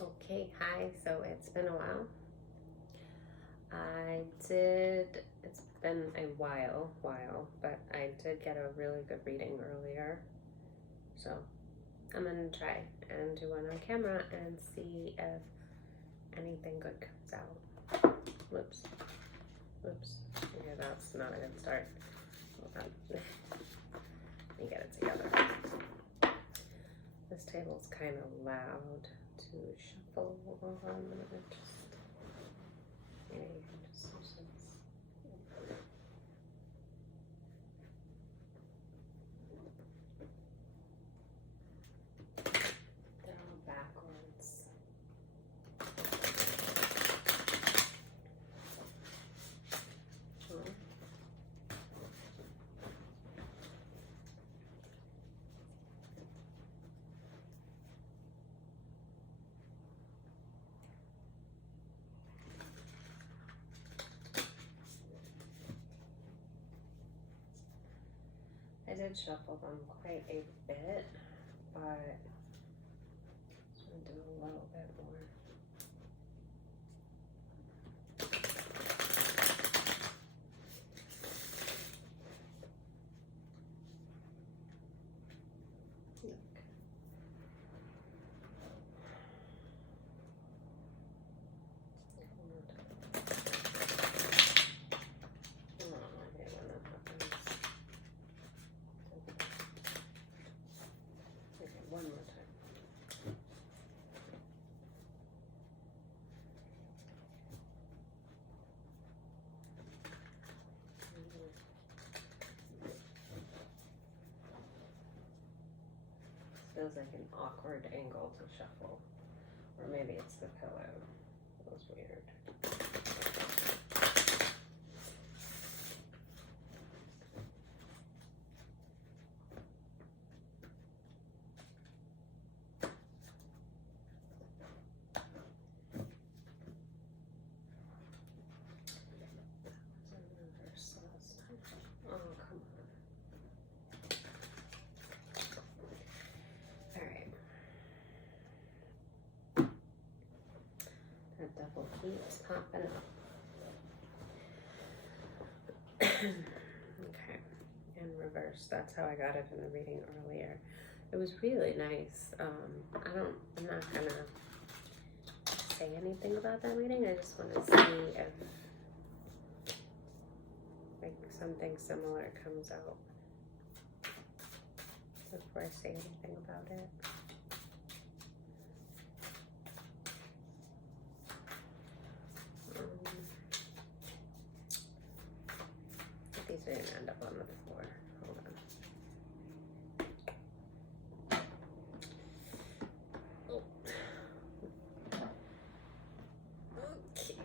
Okay, hi. So it's been a while. It's been a while, but I did get a really good reading earlier. So I'm gonna try and do one on camera and see if anything good comes out. Whoops. Okay, that's not a good start. Hold on. Let me get it together. This table's kind of loud to shuffle on. I'm gonna just, yeah, you can just use this. They're all backwards. I did shuffle them quite a bit, but I'm gonna do a little bit more. One more time. Feels like an awkward angle to shuffle. Or maybe it's the pillow. That was weird. Oh, come on. Alright. That double keeps popping up. Okay. In reverse. That's how I got it in the reading earlier. It was really nice. I'm not gonna say anything about that reading. I just want to see if like something similar comes out before I say anything about it. These are gonna end up on the floor. Hold on. Okay.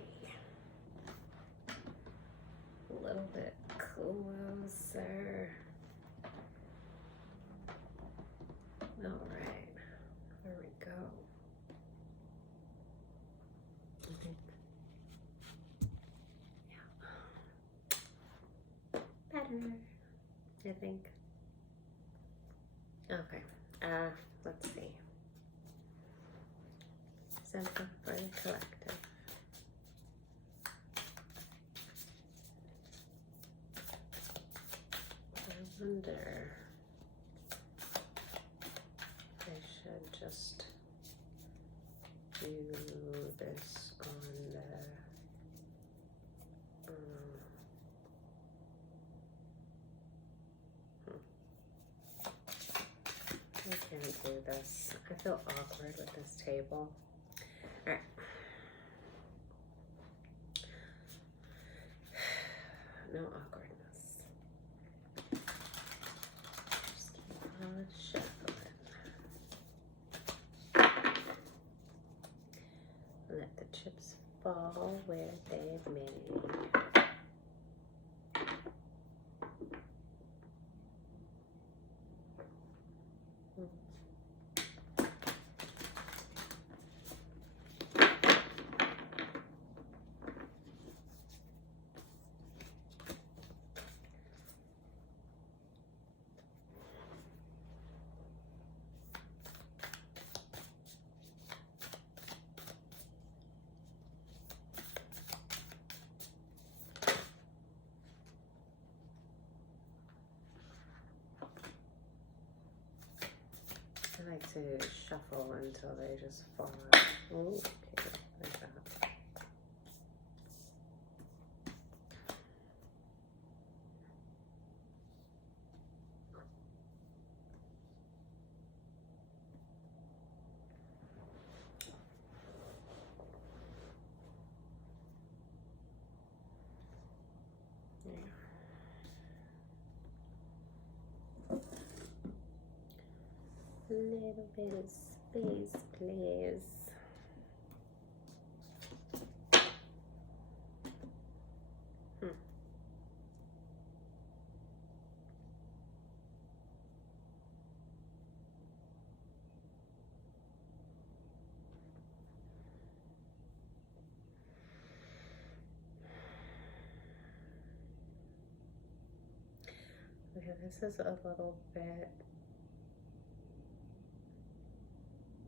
A little bit closer. All right. There we go. Yeah. Better, I think. Okay. Let's see. Something for the collective. I wonder if I should just do this on the I can't do this. I feel awkward with this table. Alright. No awkwardness. Just keep on shuffling. Let the chips fall where they've made. to shuffle until they just fall out. Ooh, okay, like that. A little bit of space, please. Okay, this is a little bit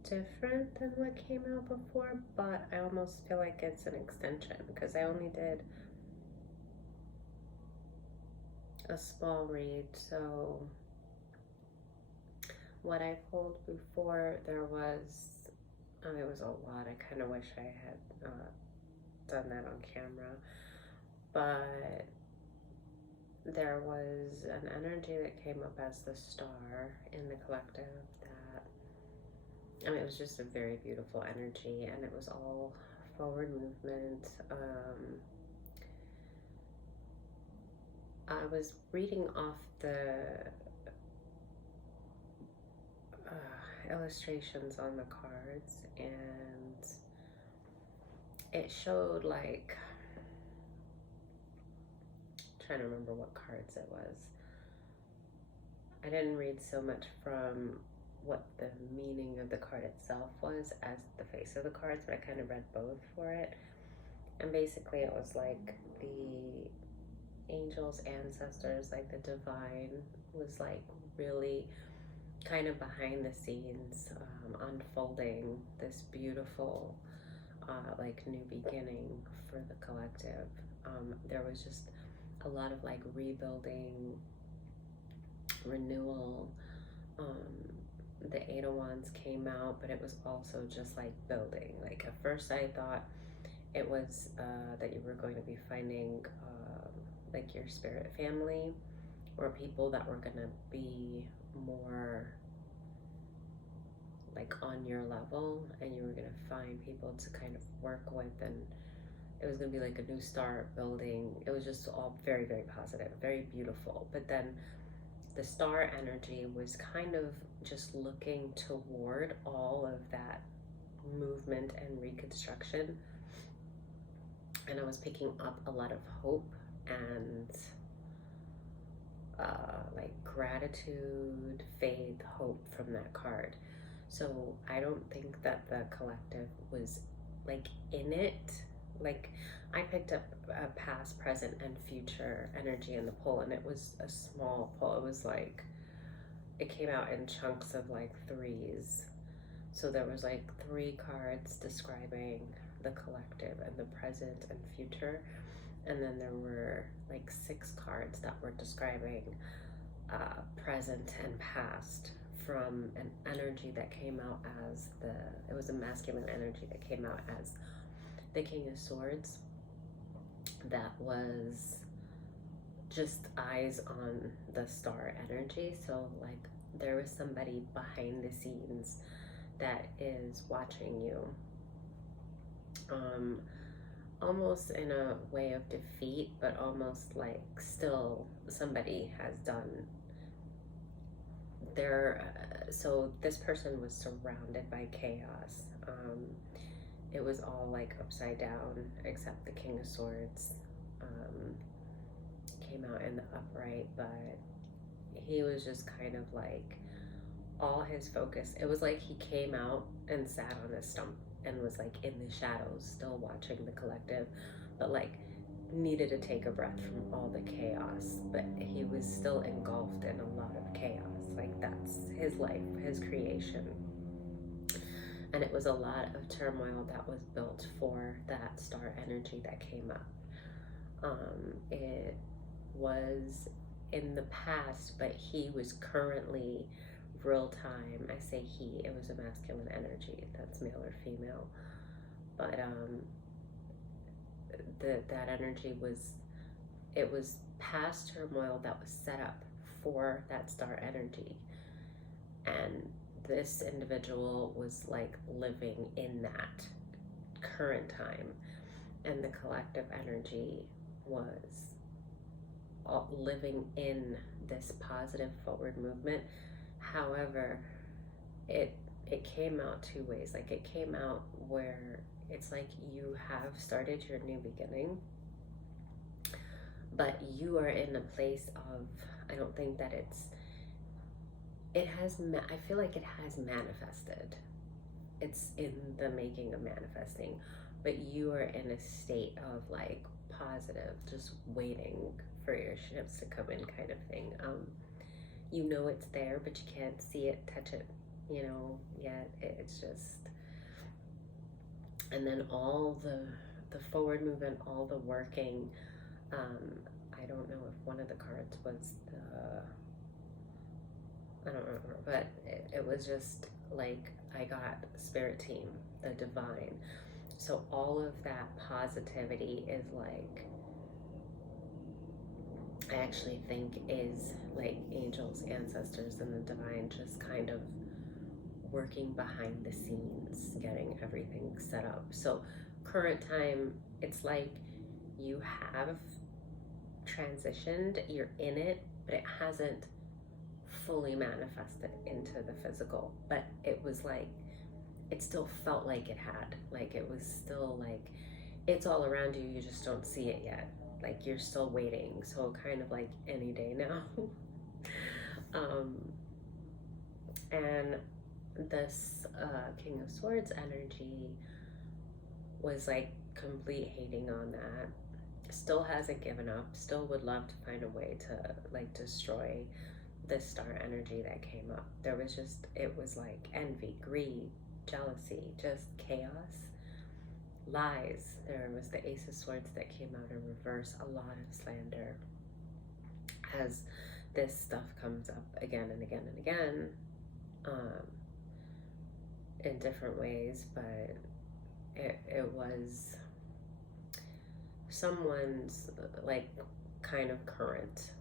different than what came out before, but I almost feel like it's an extension because I only did a small read. So what I pulled before, there was, it was a lot. I kind of wish I had done that on camera, but there was an energy that came up as the star in the collective that, I mean, it was just a very beautiful energy, and it was all forward movement. I was reading off the illustrations on the cards, and it showed like, trying to remember what cards it was. I didn't read so much from what the meaning of the card itself was as the face of the cards, but I kind of read both for it. And basically it was like the angels, ancestors, like the divine was like really kind of behind the scenes, unfolding this beautiful like new beginning for the collective. There was just a lot of like rebuilding, renewal. The Eight of Wands came out, but it was also just like building. Like at first I thought it was that you were going to be finding like your spirit family or people that were going to be more like on your level, and you were going to find people to kind of work with, and it was going to be like a new start building. It was just all very, very positive, very beautiful. But then the star energy was kind of just looking toward all of that movement and reconstruction. And I was picking up a lot of hope and like gratitude, faith, hope from that card. So I don't think that the collective was like in it. Like I picked up a past, present, and future energy in the pull, and it was a small pull. It was like, it came out in chunks of like threes. So there was like 3 cards describing the collective and the present and future. And then there were like 6 cards that were describing present and past from an energy that came out as it was a masculine energy that came out as the King of Swords. That was just eyes on the star energy. So like there was somebody behind the scenes that is watching you, almost in a way of defeat, but almost like still somebody has done their, so this person was surrounded by chaos. It was all like upside down except the King of Swords came out in the upright, but he was just kind of like all his focus. It was like he came out and sat on a stump and was like in the shadows still watching the collective, but like needed to take a breath from all the chaos. But he was still engulfed in a lot of chaos. Like that's his life, his creation. And it was a lot of turmoil that was built for that star energy that came up. It was in the past, but he was currently real time. I say he, it was a masculine energy, that's male or female, but that energy was, it was past turmoil that was set up for that star energy, and this individual was like living in that current time, and the collective energy was living in this positive forward movement. However, it came out two ways. Like, it came out where it's like you have started your new beginning, but you are in a place of, I don't think that I feel like it has manifested. It's in the making of manifesting, but you are in a state of like positive, just waiting for your ships to come in kind of thing. You know it's there, but you can't see it, touch it, yet. It's just, and then all the forward movement, all the working. I don't know if one of the cards was I don't remember, but it was just like, I got spirit team, the divine. So all of that positivity is like, I actually think is like angels, ancestors, and the divine just kind of working behind the scenes, getting everything set up. So current time, it's like you have transitioned, you're in it, but it hasn't fully manifested into the physical, but it was like, it still felt like it had, like it was still like, it's all around you, you just don't see it yet, like you're still waiting. So kind of like any day now. And this King of Swords energy was like complete hating on that, still hasn't given up, still would love to find a way to like destroy this star energy that came up. There was just, it was like envy, greed, jealousy, just chaos, lies. There was the Ace of Swords that came out in reverse, a lot of slander, as this stuff comes up again and again and again, in different ways. But it was someone's like kind of current,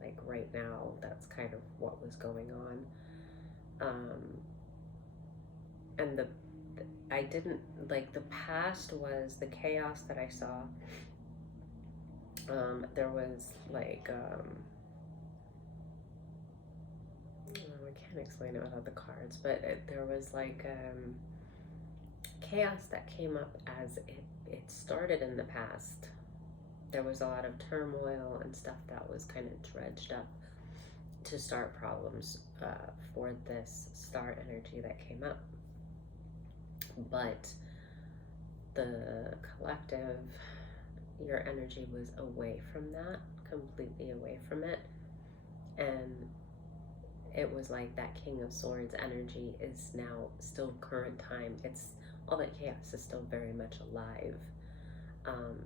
like right now, that's kind of what was going on. And I didn't like, the past was the chaos that I saw. There was like, I can't explain it without the cards, but there was like chaos that came up as it started in the past. There was a lot of turmoil and stuff that was kind of dredged up to start problems for this star energy that came up. But the collective, your energy was away from that, completely away from it. And it was like that King of Swords energy is now still current time. It's all that chaos is still very much alive.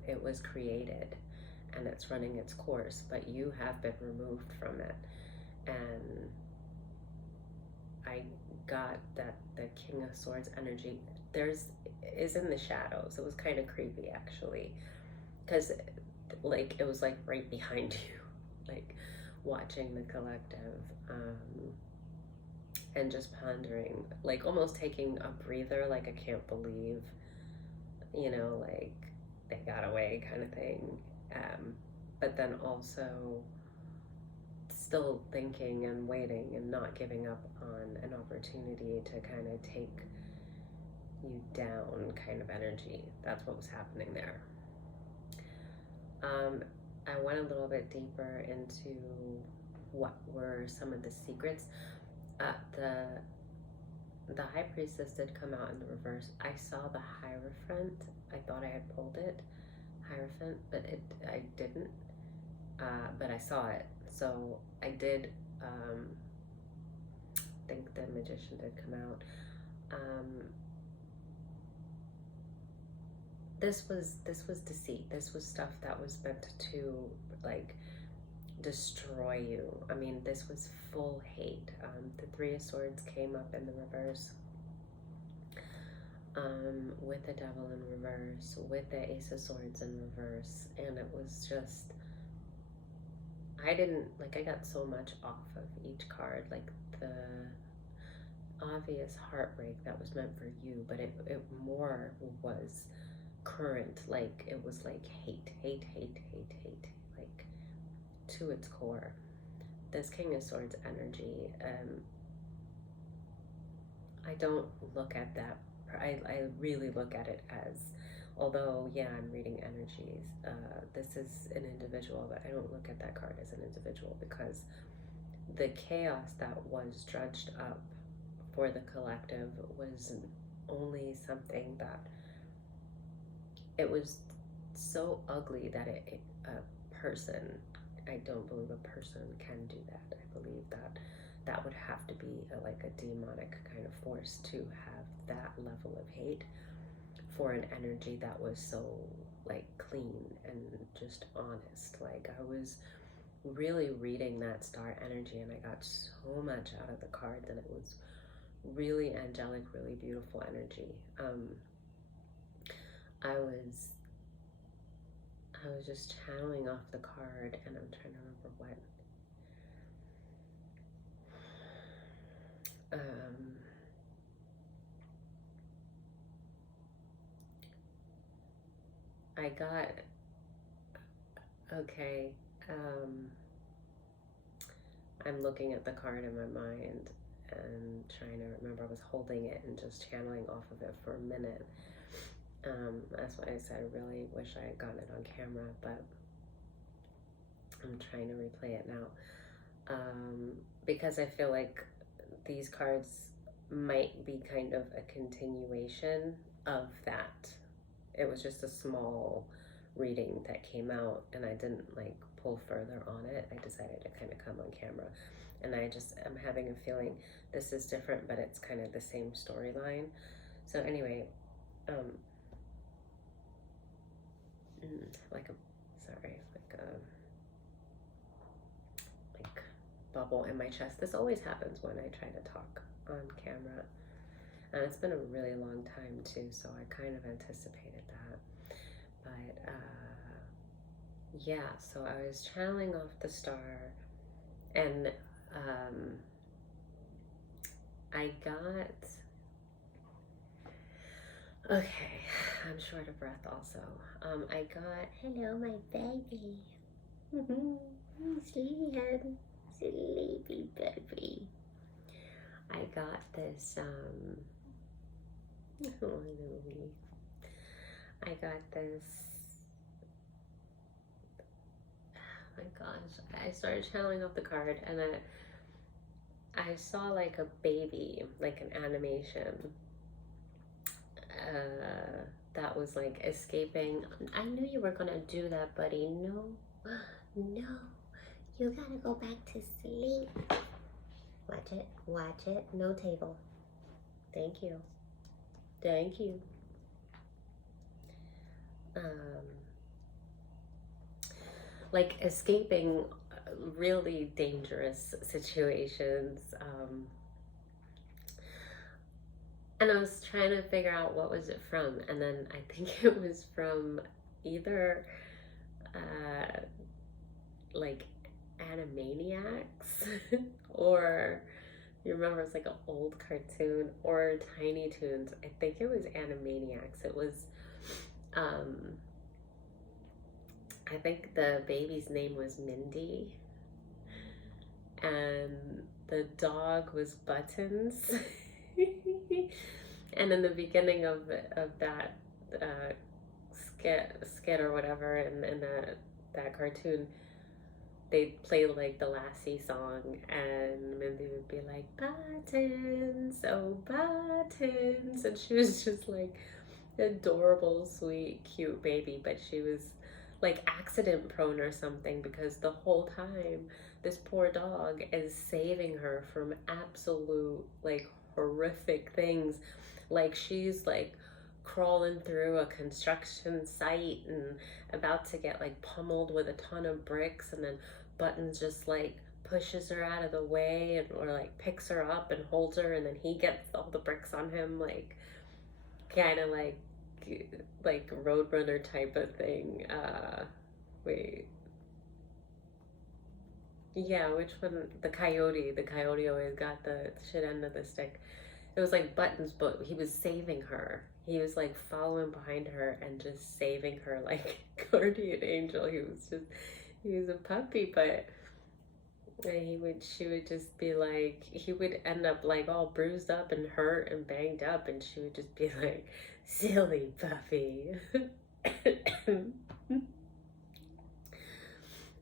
It was created and it's running its course, but you have been removed from it. And I got that the King of Swords energy is in the shadows. It was kind of creepy actually, because like it was like right behind you, like watching the collective, and just pondering, like almost taking a breather, like I can't believe, like they got away kind of thing. But then also still thinking and waiting and not giving up on an opportunity to kind of take you down kind of energy. That's what was happening there. I went a little bit deeper into what were some of the secrets. The High Priestess did come out in the reverse. I saw the Hierophant. I thought I had pulled it, Hierophant, but I didn't. But I saw it. So I did think the Magician did come out. This was deceit. This was stuff that was meant to like destroy you. I mean, this was full hate. The Three of Swords came up in the reverse, with the Devil in reverse, with the Ace of Swords in reverse, and it was just, I got so much off of each card, like the obvious heartbreak that was meant for you, but it more was current, like it was like hate, like to its core. This King of Swords energy, I don't look at that, I really look at it as, although yeah, I'm reading energies, this is an individual, but I don't look at that card as an individual, because the chaos that was dredged up for the collective was only something that, it was so ugly that a person, I don't believe a person can do that. I believe that that would have to be like a demonic kind of force to have that level of hate for an energy that was so like clean and just honest. Like I was really reading that star energy and I got so much out of the cards, and it was really angelic, really beautiful energy. I was just channeling off the card, and I'm trying to remember what. I got, okay, I'm looking at the card in my mind and trying to remember. I was holding it and just channeling off of it for a minute. That's why I said I really wish I had gotten it on camera, but I'm trying to replay it now, because I feel like these cards might be kind of a continuation of that. It was just a small reading that came out, and I didn't like pull further on it. I decided to kind of come on camera, and I'm having a feeling this is different, but it's kind of the same storyline. So anyway, like bubble in my chest. This always happens when I try to talk on camera, and it's been a really long time too, so I kind of anticipated that. But yeah, so I was channeling off the star, and I got, okay, I'm short of breath also. I got, hello my baby, sleepyhead, sleepy baby. I got this, I got this, oh my gosh, I started channeling off the card, and I saw like a baby, like an animation, that was like escaping. I knew you were gonna do that, buddy. No, no, you gotta go back to sleep. Watch it, no table. Thank you. Like escaping really dangerous situations, and I was trying to figure out what was it from, and then I think it was from either like Animaniacs or, you remember, it's like an old cartoon, or Tiny Toons. I think it was Animaniacs. It was I think the baby's name was Mindy, and the dog was Buttons. And in the beginning of that skit or whatever, in that cartoon, they'd play like the Lassie song, and Mindy would be like, Buttons, oh Buttons, and she was just like adorable, sweet, cute baby, but she was like accident prone or something, because the whole time this poor dog is saving her from absolute like horrific things. Like she's like crawling through a construction site and about to get like pummeled with a ton of bricks, and then Buttons just like pushes her out of the way and or like picks her up and holds her, and then he gets all the bricks on him, like kind of like Roadrunner type of thing. Wait, yeah, which one? The coyote. The coyote always got the shit end of the stick. It was like Buttons, but he was saving her. He was like following behind her and just saving her like guardian angel. He was a puppy, but she would just be like, he would end up like all bruised up and hurt and banged up, and she would just be like, silly puppy.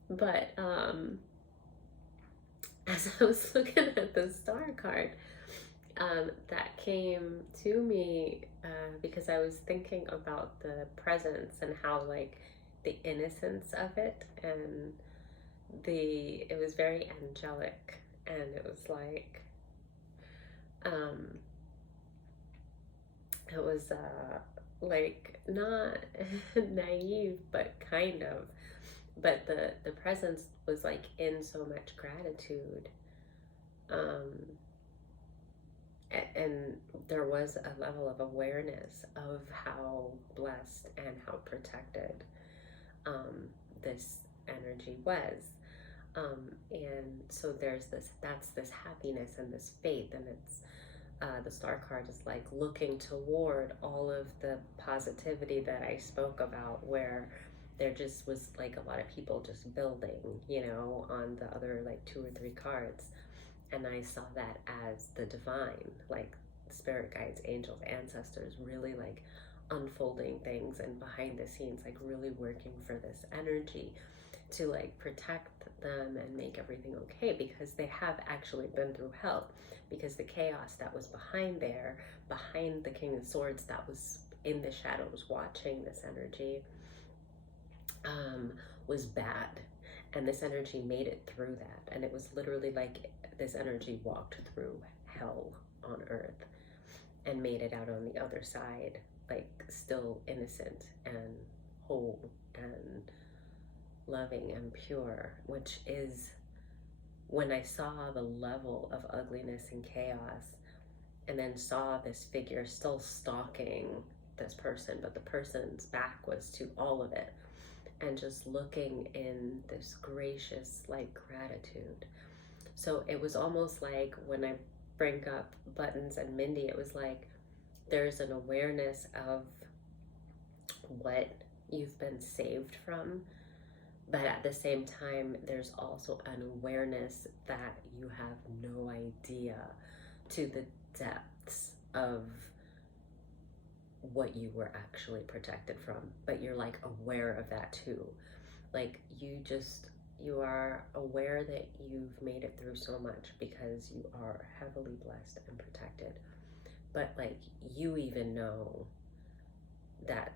But as I was looking at the star card, that came to me because I was thinking about the presence and how like the innocence of it, and it was very angelic, and it was like it was like not naive but kind of, but the presence was like in so much gratitude, and there was a level of awareness of how blessed and how protected this energy was. And so that's this happiness and this faith, and it's the star card is like looking toward all of the positivity that I spoke about, where there just was like a lot of people just building, on the other like 2 or 3 cards. And I saw that as the divine, like spirit guides, angels, ancestors, really like unfolding things and behind the scenes, like really working for this energy to like protect them and make everything okay, because they have actually been through hell, because the chaos that was behind the King of Swords that was in the shadows watching this energy was bad, and this energy made it through that, and it was literally like this energy walked through hell on earth and made it out on the other side, like still innocent and whole and loving and pure, which is when I saw the level of ugliness and chaos, and then saw this figure still stalking this person, but the person's back was to all of it, and just looking in this gracious like gratitude. So it was almost like when I bring up Buttons and Mindy, it was like there's an awareness of what you've been saved from, but at the same time there's also an awareness that you have no idea to the depths of what you were actually protected from, but you're like aware of that too. Like you are aware that you've made it through so much because you are heavily blessed and protected, but like you even know that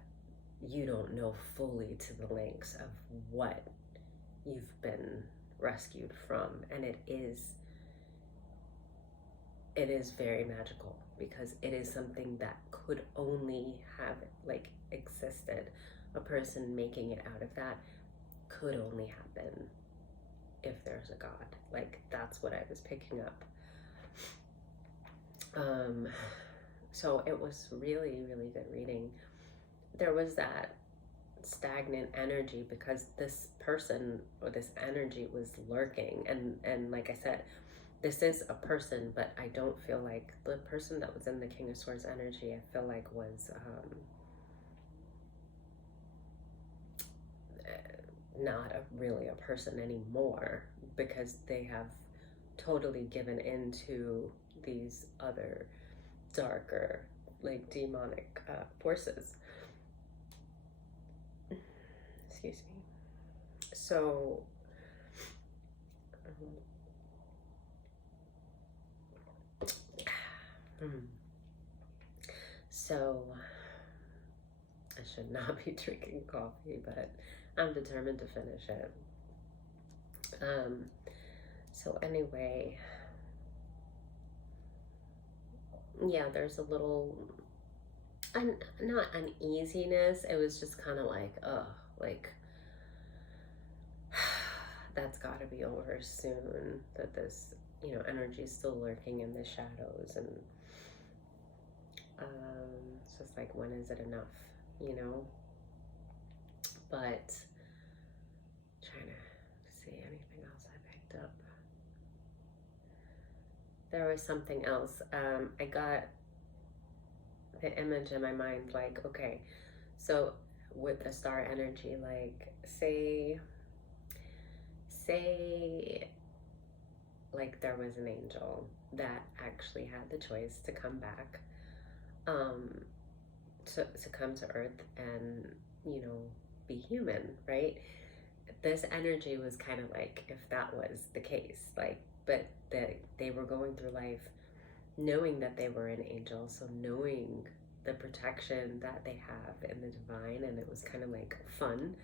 you don't know fully to the lengths of what you've been rescued from. And it is very magical, because it is something that could only have like existed. A person making it out of that could only happen if there's a God. Like that's what I was picking up. So it was really, really good reading. There was that stagnant energy because this person or this energy was lurking, and like I said, this is a person, but I don't feel like the person that was in the King of Swords energy, I feel like was not really a person anymore, because they have totally given into these other darker like demonic forces. Excuse me. So so I should not be drinking coffee, but I'm determined to finish it. So anyway, yeah, there's a little not uneasiness. It was just kind of like, like that's got to be over soon, that this, energy is still lurking in the shadows. And it's just like, when is it enough, but trying to see anything else I picked up. There was something else. I got the image in my mind, like, okay, so with the star energy, like, say like there was an angel that actually had the choice to come back, to come to Earth and, be human, right? This energy was kind of like, if that was the case, like, but they were going through life knowing that they were an angel, so knowing the protection that they have in the divine, and it was kind of like fun,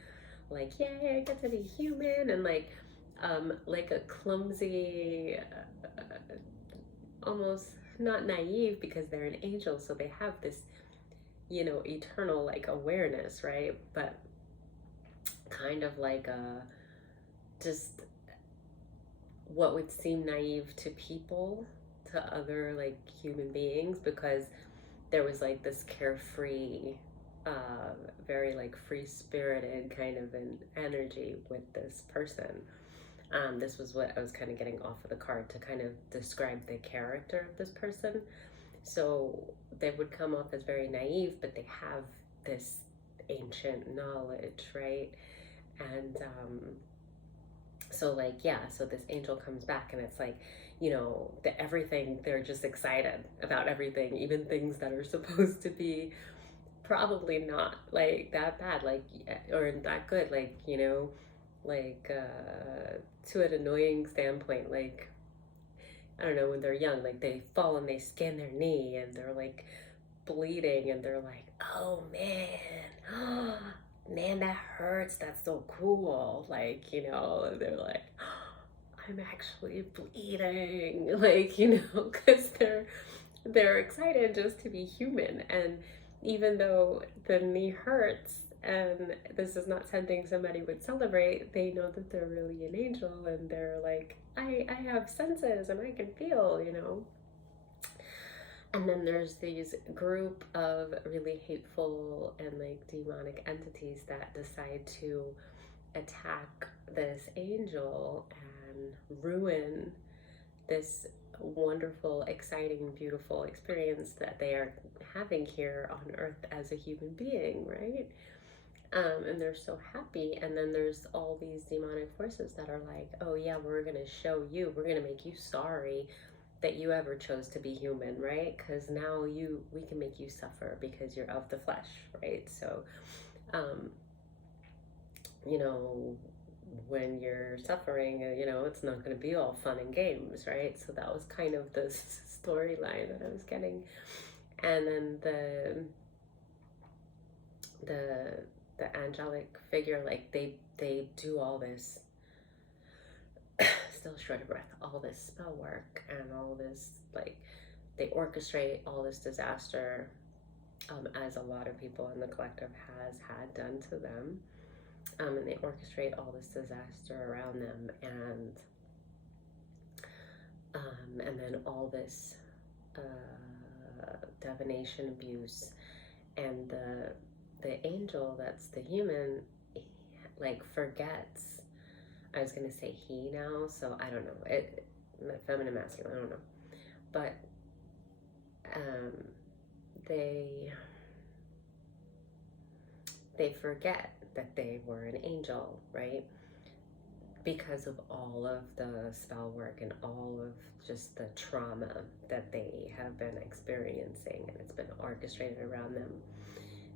like, yay, I get to be human, and like a clumsy, almost not naive, because they're an angel, so they have this, eternal like awareness, right? But kind of like a, just what would seem naive to people, to other like human beings, because there was like this carefree, very like free spirited kind of an energy with this person. This was what I was kind of getting off of the card to kind of describe the character of this person. So they would come off as very naive, but they have this ancient knowledge, right? And so like, yeah, so this angel comes back, and it's like, everything, they're just excited about everything, even things that are supposed to be probably not like that bad, like, or that good, like, like, to an annoying standpoint, like, I don't know, when they're young, like they fall and they scan their knee and they're like bleeding, and they're like, oh man, man, that hurts, that's so cool, like, they're like, I'm actually bleeding, like, because they're excited just to be human. And even though the knee hurts, and this is not something somebody would celebrate, they know that they're really an angel, and they're like, I have senses and I can feel, And then there's these group of really hateful and like demonic entities that decide to attack this angel and ruin this wonderful, exciting, beautiful experience that they are having here on Earth as a human being, right? And they're so happy. And then there's all these demonic forces that are like, oh yeah, we're gonna show you, we're gonna make you sorry that you ever chose to be human, right? Because now we can make you suffer because you're of the flesh, right? So, when you're suffering, it's not going to be all fun and games, right? So that was kind of the storyline that I was getting. And then the angelic figure, like they do all this, still short of breath, all this spell work and all this, like, they orchestrate all this disaster, as a lot of people in the collective has had done to them. And they orchestrate all this disaster around them, and then all this divination, abuse, and the angel that's the human, like, forgets. I was gonna say he now, so I don't know. Feminine, masculine, I don't know, but they forget that they were an angel, right? Because of all of the spell work and all of just the trauma that they have been experiencing, and it's been orchestrated around them.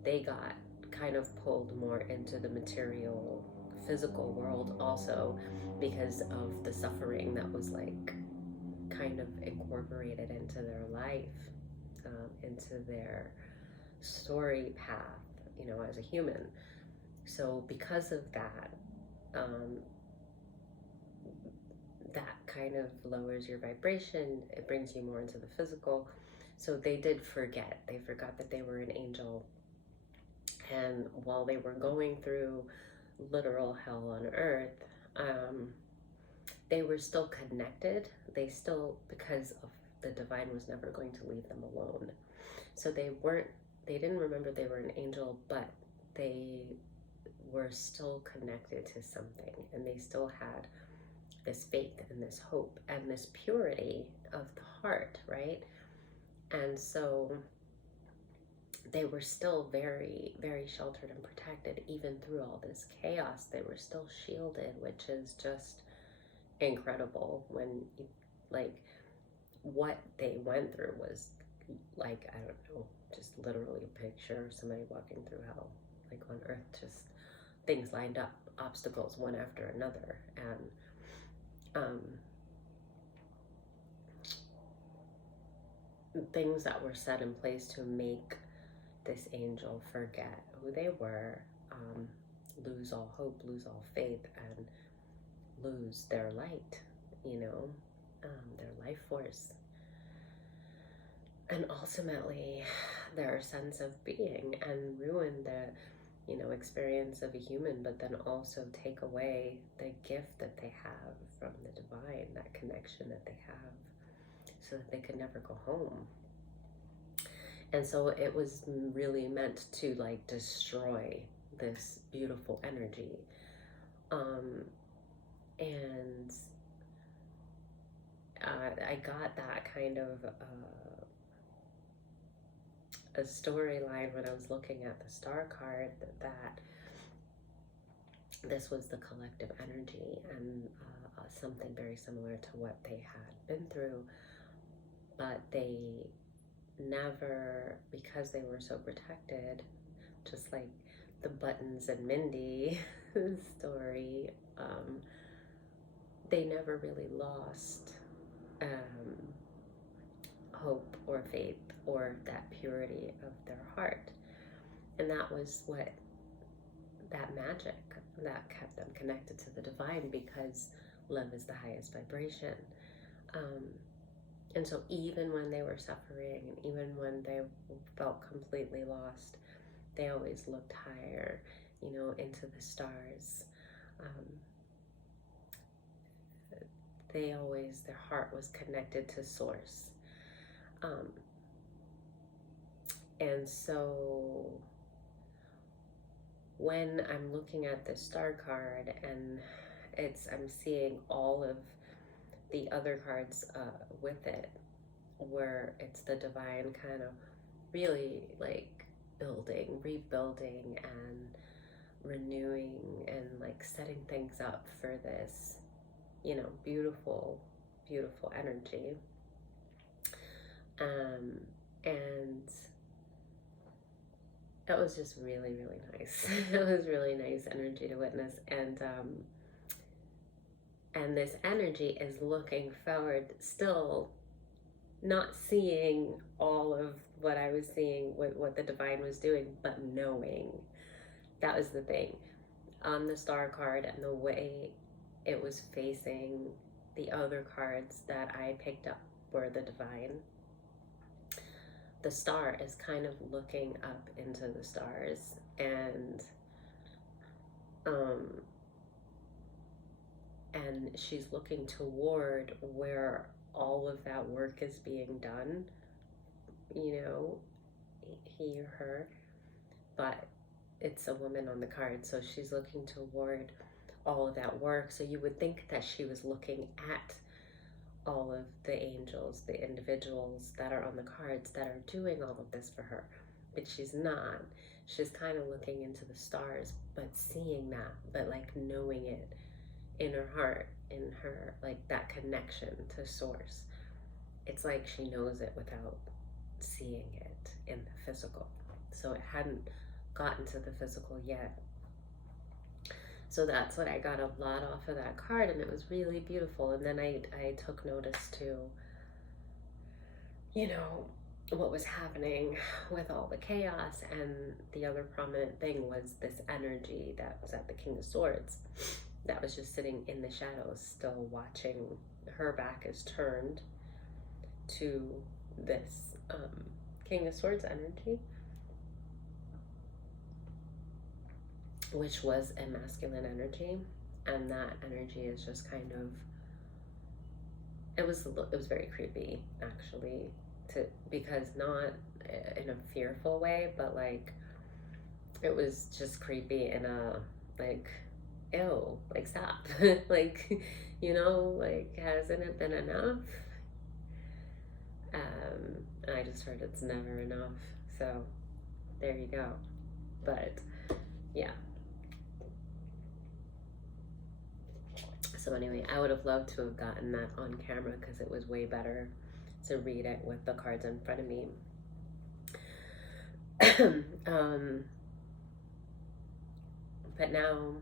They got kind of pulled more into the material, physical world also, because of the suffering that was like kind of incorporated into their life, into their story path, as a human. So because of that, that kind of lowers your vibration. It brings you more into the physical. So they did forget. They forgot that they were an angel. And while they were going through literal hell on earth, they were still connected. They still, because of the divine was never going to leave them alone. So they didn't remember they were an angel, but they were still connected to something, and they still had this faith and this hope and this purity of the heart, right? And so they were still very, very sheltered and protected. Even through all this chaos, they were still shielded, which is just incredible. When you, like, what they went through was like, I don't know, just literally a picture of somebody walking through hell, like on earth, just things lined up, obstacles one after another. And things that were set in place to make this angel forget who they were, lose all hope, lose all faith, and lose their light, their life force, and ultimately their sense of being, and ruin the experience of a human, but then also take away the gift that they have from the divine, that connection that they have, so that they could never go home. And so it was really meant to like destroy this beautiful energy. And I got that kind of a storyline when I was looking at the star card, that this was the collective energy, and something very similar to what they had been through, but they never, because they were so protected, just like the Buttons and Mindy story, they never really lost hope or faith or that purity of their heart. And that was what, that magic that kept them connected to the divine, because love is the highest vibration. And so even when they were suffering, and even when they felt completely lost, they always looked higher, into the stars. Their heart was connected to source. And so when I'm looking at the star card, and I'm seeing all of the other cards with it, where it's the divine kind of really like rebuilding and renewing, and like setting things up for this, beautiful, beautiful energy. And it was just really, really nice. It was really nice energy to witness. And this energy is looking forward, still not seeing all of what I was seeing, what the divine was doing, but knowing. That was the thing. On the star card, and the way it was facing, the other cards that I picked up were the divine. The star is kind of looking up into the stars, and she's looking toward where all of that work is being done, he or her, but it's a woman on the card, so she's looking toward all of that work. So you would think that she was looking at all of the angels, the individuals that are on the cards that are doing all of this for her, but she's not. She's kind of looking into the stars, but seeing that, but like knowing it in her heart, in her, like that connection to source. It's like she knows it without seeing it in the physical. So it hadn't gotten to the physical yet. So that's what I got a lot off of that card, and it was really beautiful. And then I took notice to, what was happening with all the chaos, and the other prominent thing was this energy that was at the King of Swords, that was just sitting in the shadows, still watching. Her back is turned to this King of Swords energy, which was a masculine energy, and that energy is just kind of it was very creepy actually, because not in a fearful way, but like it was just creepy in a like, ew, like stop. Like, like, hasn't it been enough? And I just heard it's never enough. So there you go. But yeah. So anyway, I would have loved to have gotten that on camera because it was way better to read it with the cards in front of me. But now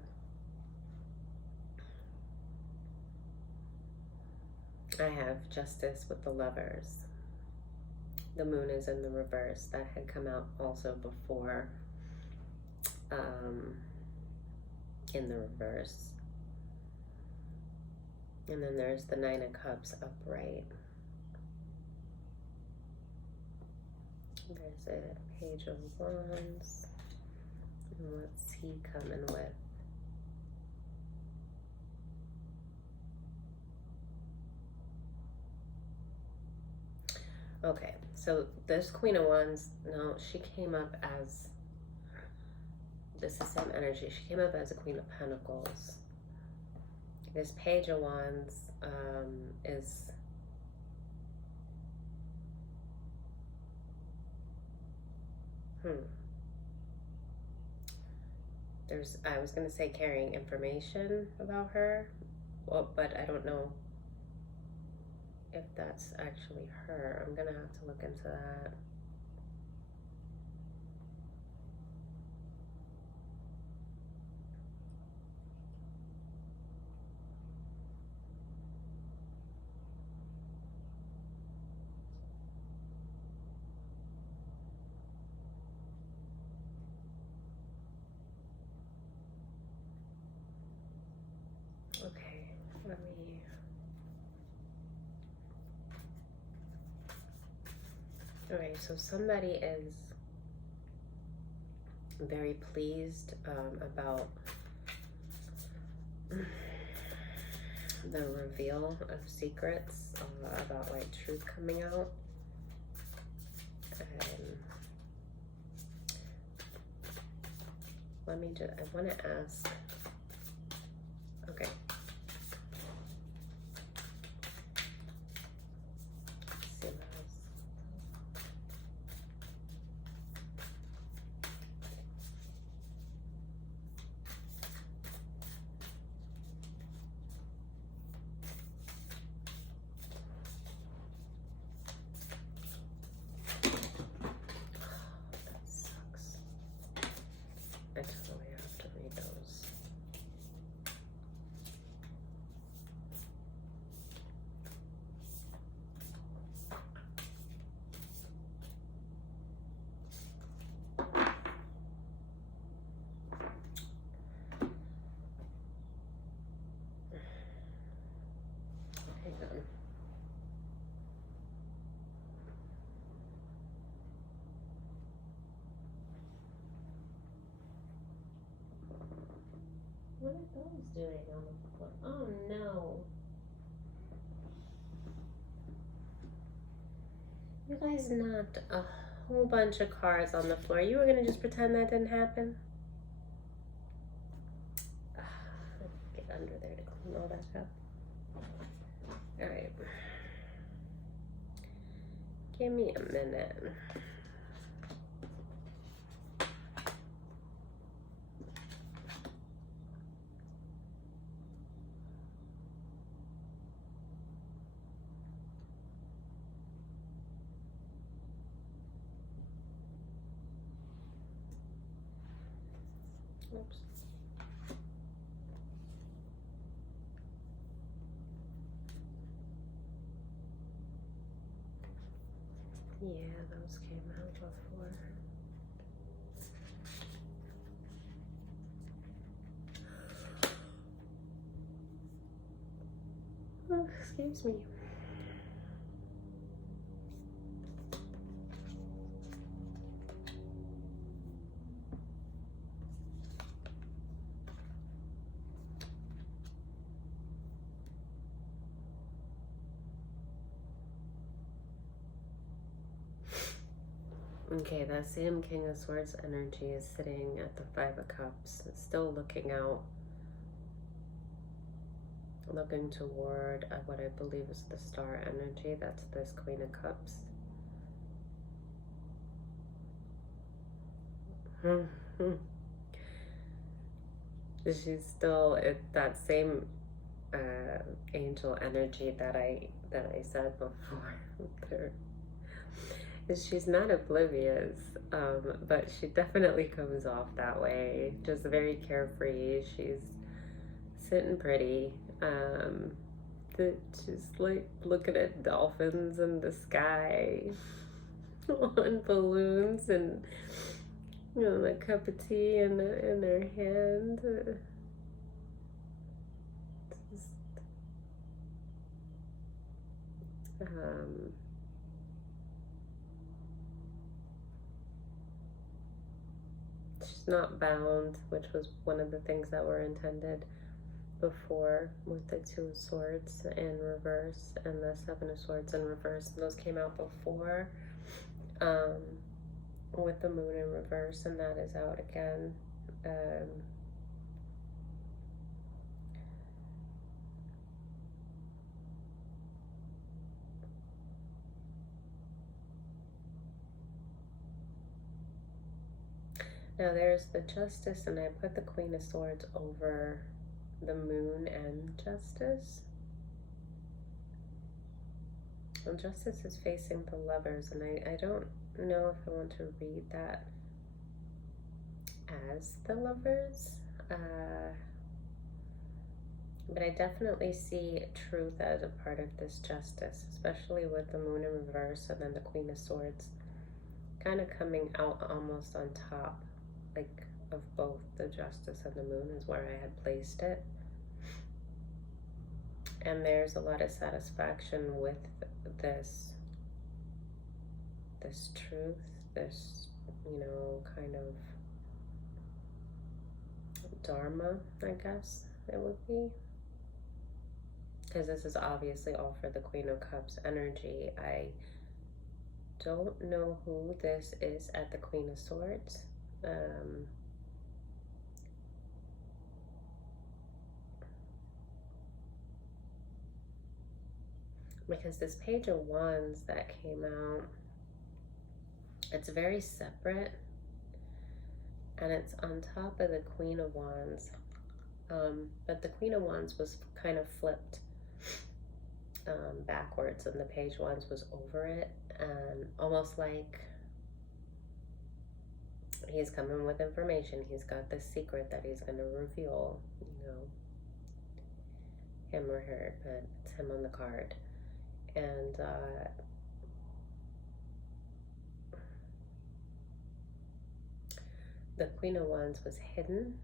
I have Justice with the Lovers. The Moon is in the reverse. That had come out also before, in the reverse. And then there's the Nine of Cups upright. There's a Page of Wands. And what's he coming with? Okay, so this Queen of Wands, no, she came up as, this is the same energy. She came up as a Queen of Pentacles. This Page of Wands is, there's, I was going to say carrying information about her, well, but I don't know if that's actually her. I'm going to have to look into that. Okay, let me... Okay, so somebody is very pleased about the reveal of secrets, about like truth coming out. Let me just, I want to ask, okay. Let's see what else. That sucks. I totally have to read those. Hang on. What are those doing on the floor? Oh no. You guys knocked a whole bunch of cards on the floor. You were gonna just pretend that didn't happen? Get under there to clean all that stuff. Alright. Give me a minute. Oops. Yeah, those came out before. Oh, excuse me. Okay, that same King of Swords energy is sitting at the Five of Cups. It's still looking out, looking toward what I believe is the star energy. That's this Queen of Cups. She's still that same angel energy that I said before. She's not oblivious, but she definitely comes off that way. Just very carefree. She's sitting pretty. Just like looking at dolphins in the sky on balloons, and a cup of tea in her hand. She's not bound, which was one of the things that were intended before with the Two of Swords in reverse and the Seven of Swords in reverse. Those came out before with the Moon in reverse, and that is out again. Now there's the Justice, and I put the Queen of Swords over the Moon and Justice. Well, Justice is facing the Lovers, and I don't know if I want to read that as the Lovers. But I definitely see truth as a part of this Justice, especially with the Moon in reverse and then the Queen of Swords kind of coming out almost on top, like, of both the Justice and the Moon is where I had placed it. And there's a lot of satisfaction with this truth, this, kind of dharma, I guess it would be. Because this is obviously all for the Queen of Cups energy. I don't know who this is at the Queen of Swords. Because this Page of Wands that came out, it's very separate, and it's on top of the Queen of Wands. But the Queen of Wands was kind of flipped backwards, and the Page of Wands was over it, and almost like he's coming with information. He's got this secret that he's going to reveal, him or her, but it's him on the card. And the Queen of Wands was hidden.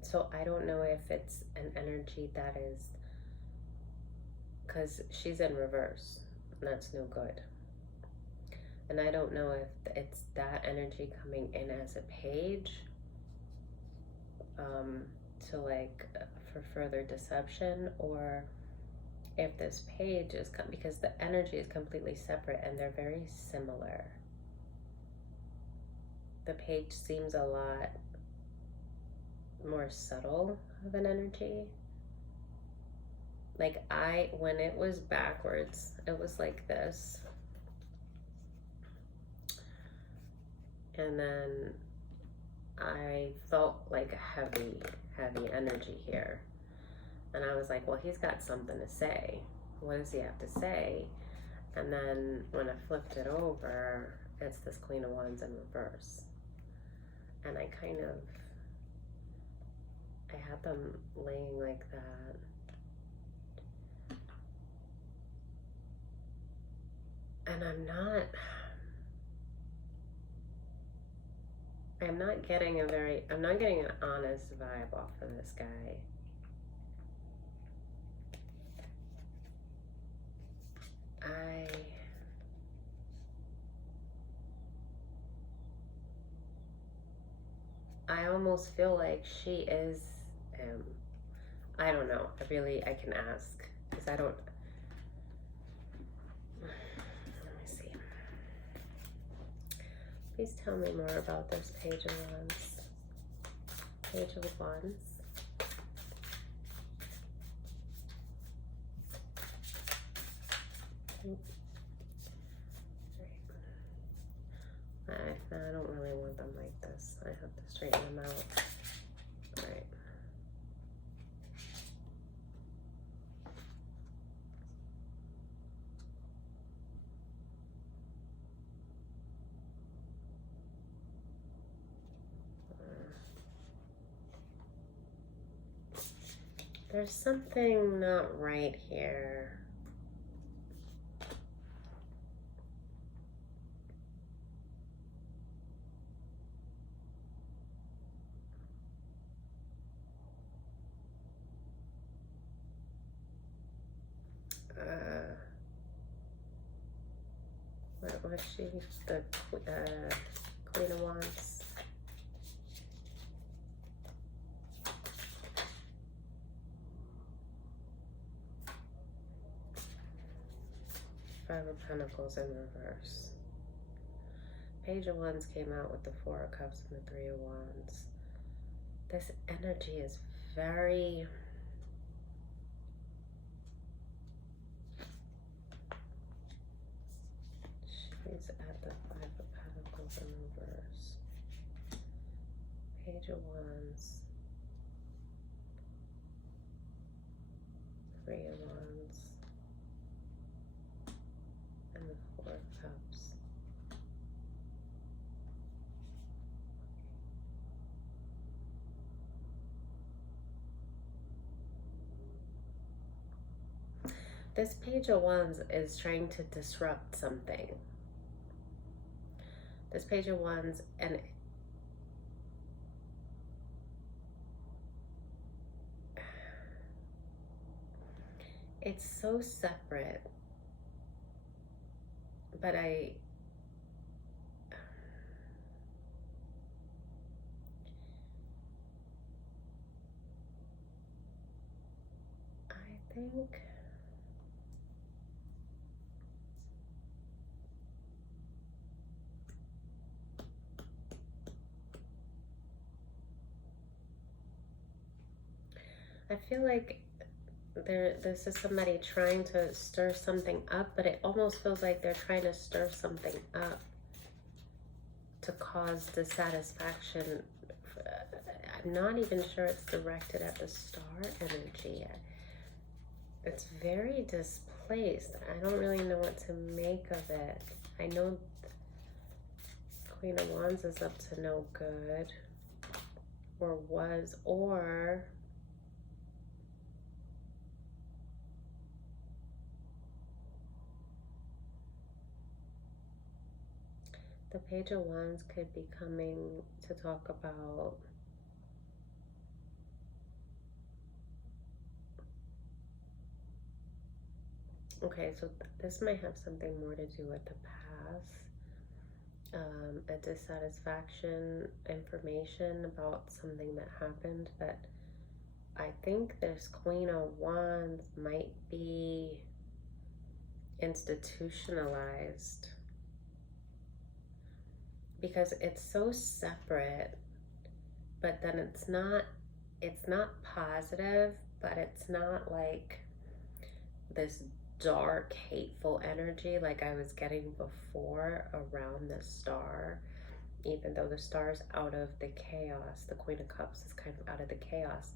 So I don't know if it's an energy that is, because she's in reverse, and that's no good. And I don't know if it's that energy coming in as a page, to for further deception, or if this page is because the energy is completely separate and they're very similar. The page seems a lot more subtle of an energy. Like when it was backwards, it was like this. And then I felt like a heavy energy here. And I was like, well, he's got something to say. What does he have to say? And then when I flipped it over, it's this Queen of Wands in reverse. And I had them laying like that. And I'm not getting an honest vibe off of this guy. I almost feel like she is, I don't know. I can ask, because Please tell me more about this Page of Wands. Page of Wands. I don't really want them like this. I have to straighten them out. All right. There's something not right here. What was she? The Queen of Wands. Five of Pentacles in reverse. Page of Wands came out with the Four of Cups and the Three of Wands. This energy is very... She's at the Five of Pentacles in reverse. Page of Wands. Three of Wands. And the Four of Cups. This Page of Wands is trying to disrupt something. This Page of Wands, and it's so separate, but I think I feel like this is somebody trying to stir something up, but it almost feels like they're trying to stir something up to cause dissatisfaction. I'm not even sure it's directed at the star energy yet. It's very displaced. I don't really know what to make of it. I know Queen of Wands is up to no good, or was, or the Page of Wands could be coming to talk about okay, so this might have something more to do with the past, a dissatisfaction, information about something that happened, but I think this Queen of Wands might be institutionalized because it's so separate, but then it's not positive, but it's not like this dark, hateful energy like I was getting before around the star. Even though the star's out of the chaos, the Queen of Cups is kind of out of the chaos.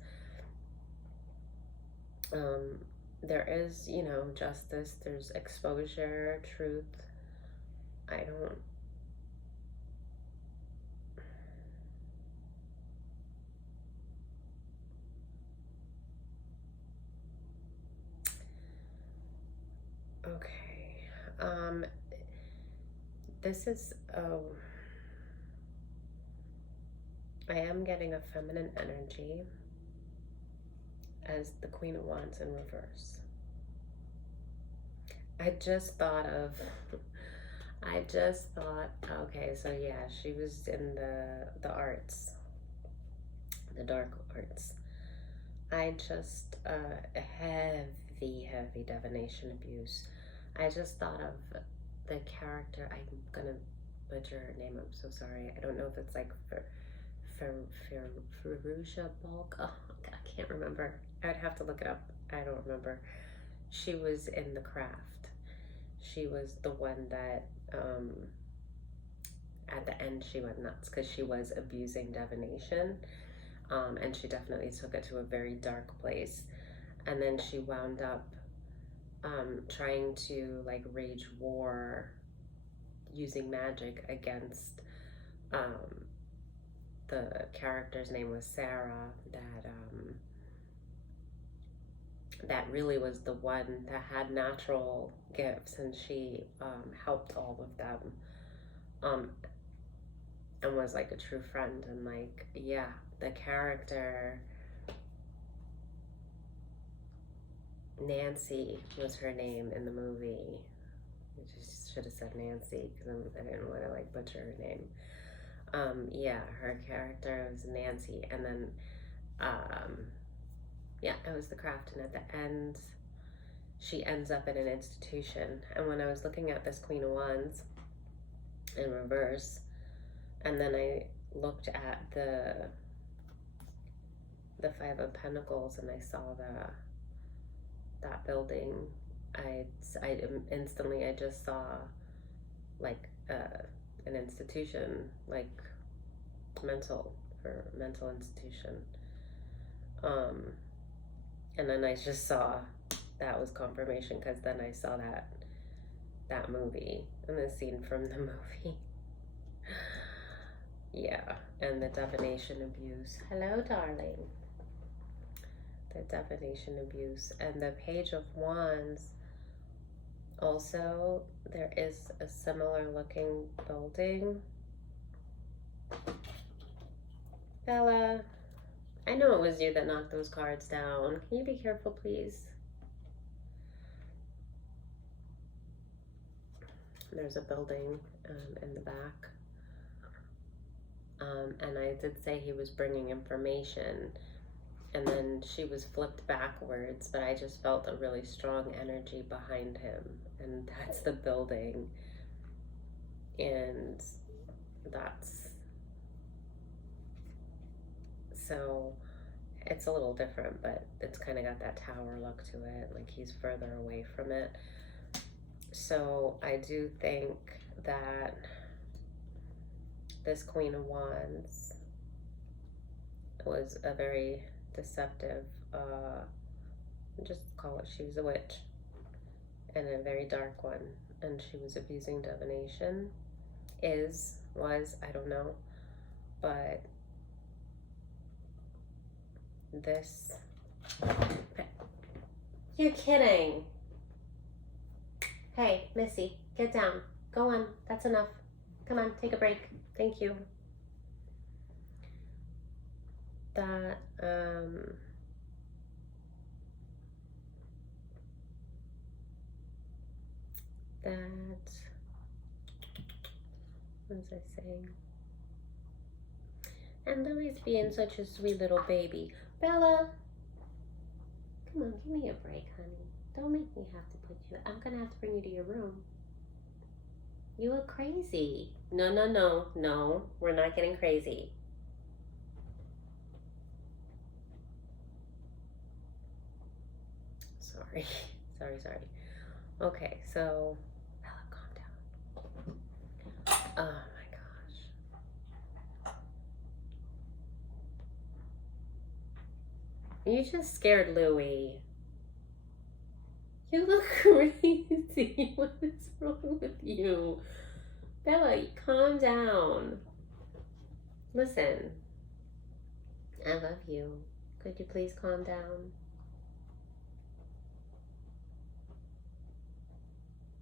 There is, you know, justice, there's exposure, truth. I don't... Okay. This is... I am getting a feminine energy as the Queen of Wands in reverse. I just thought, okay, so yeah, she was in the arts, the dark arts. I just, heavy divination abuse. I just thought of the character, I'm gonna butcher her name. I'm so sorry. I don't know if it's like Ferusha Balk. Oh, I can't remember. I'd have to look it up. I don't remember. She was in The Craft. She was the one that at the end she went nuts because she was abusing divination, and she definitely took it to a very dark place. And then she wound up trying to like wage war using magic against the character's name was Sarah, that really was the one that had natural gifts, and she helped all of them, and was like a true friend. And like, yeah, the character Nancy was her name in the movie. I just should have said Nancy because I didn't want to like butcher her name. Yeah, her character was Nancy, and then yeah, it was The Craft. And at the end, she ends up in an institution. And when I was looking at this Queen of Wands in reverse, and then I looked at the Five of Pentacles, and I saw that building, I instantly I just saw like an institution, like mental institution, and then I just saw that was confirmation, because then I saw that movie and the scene from the movie. Yeah, and the divination abuse. Hello, darling. The divination abuse. And the Page of Wands, also there is a similar looking building. Bella, I know it was you that knocked those cards down. Can you be careful, please? There's a building in the back. And I did say he was bringing information, and then she was flipped backwards, but I just felt a really strong energy behind him, and that's the building. And that's, so it's a little different, but it's kind of got that tower look to it, like he's further away from it. So I do think that this Queen of Wands was a very deceptive, just call it, she was a witch, and a very dark one, and she was abusing divination. Was, I don't know, but this, you're kidding. Hey, Missy, get down. Go on, that's enough. Come on, take a break. Thank you. That, what was I saying? And Lily's being such a sweet little baby. Bella, come on, give me a break, honey. Don't make me have to put you, I'm gonna have to bring you to your room. You look crazy. No, no, no, no, we're not getting crazy. Sorry, sorry. Okay, so, Bella, calm down. Oh my gosh. You just scared Louie. You look crazy. What is wrong with you? Bella, calm down. Listen, I love you. Could you please calm down?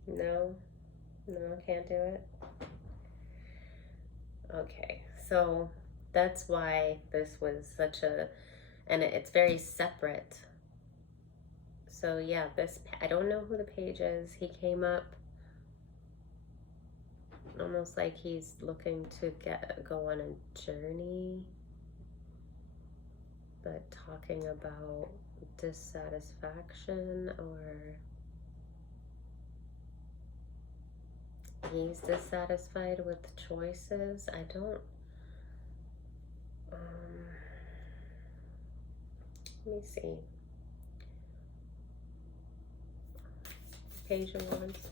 No, can't do it. Okay, so that's why this was such a, and it's very separate. So yeah, this, I don't know who the page is. He came up almost like he's looking to go on a journey, but talking about dissatisfaction, or he's dissatisfied with choices. I don't, let me see. Page of Wands.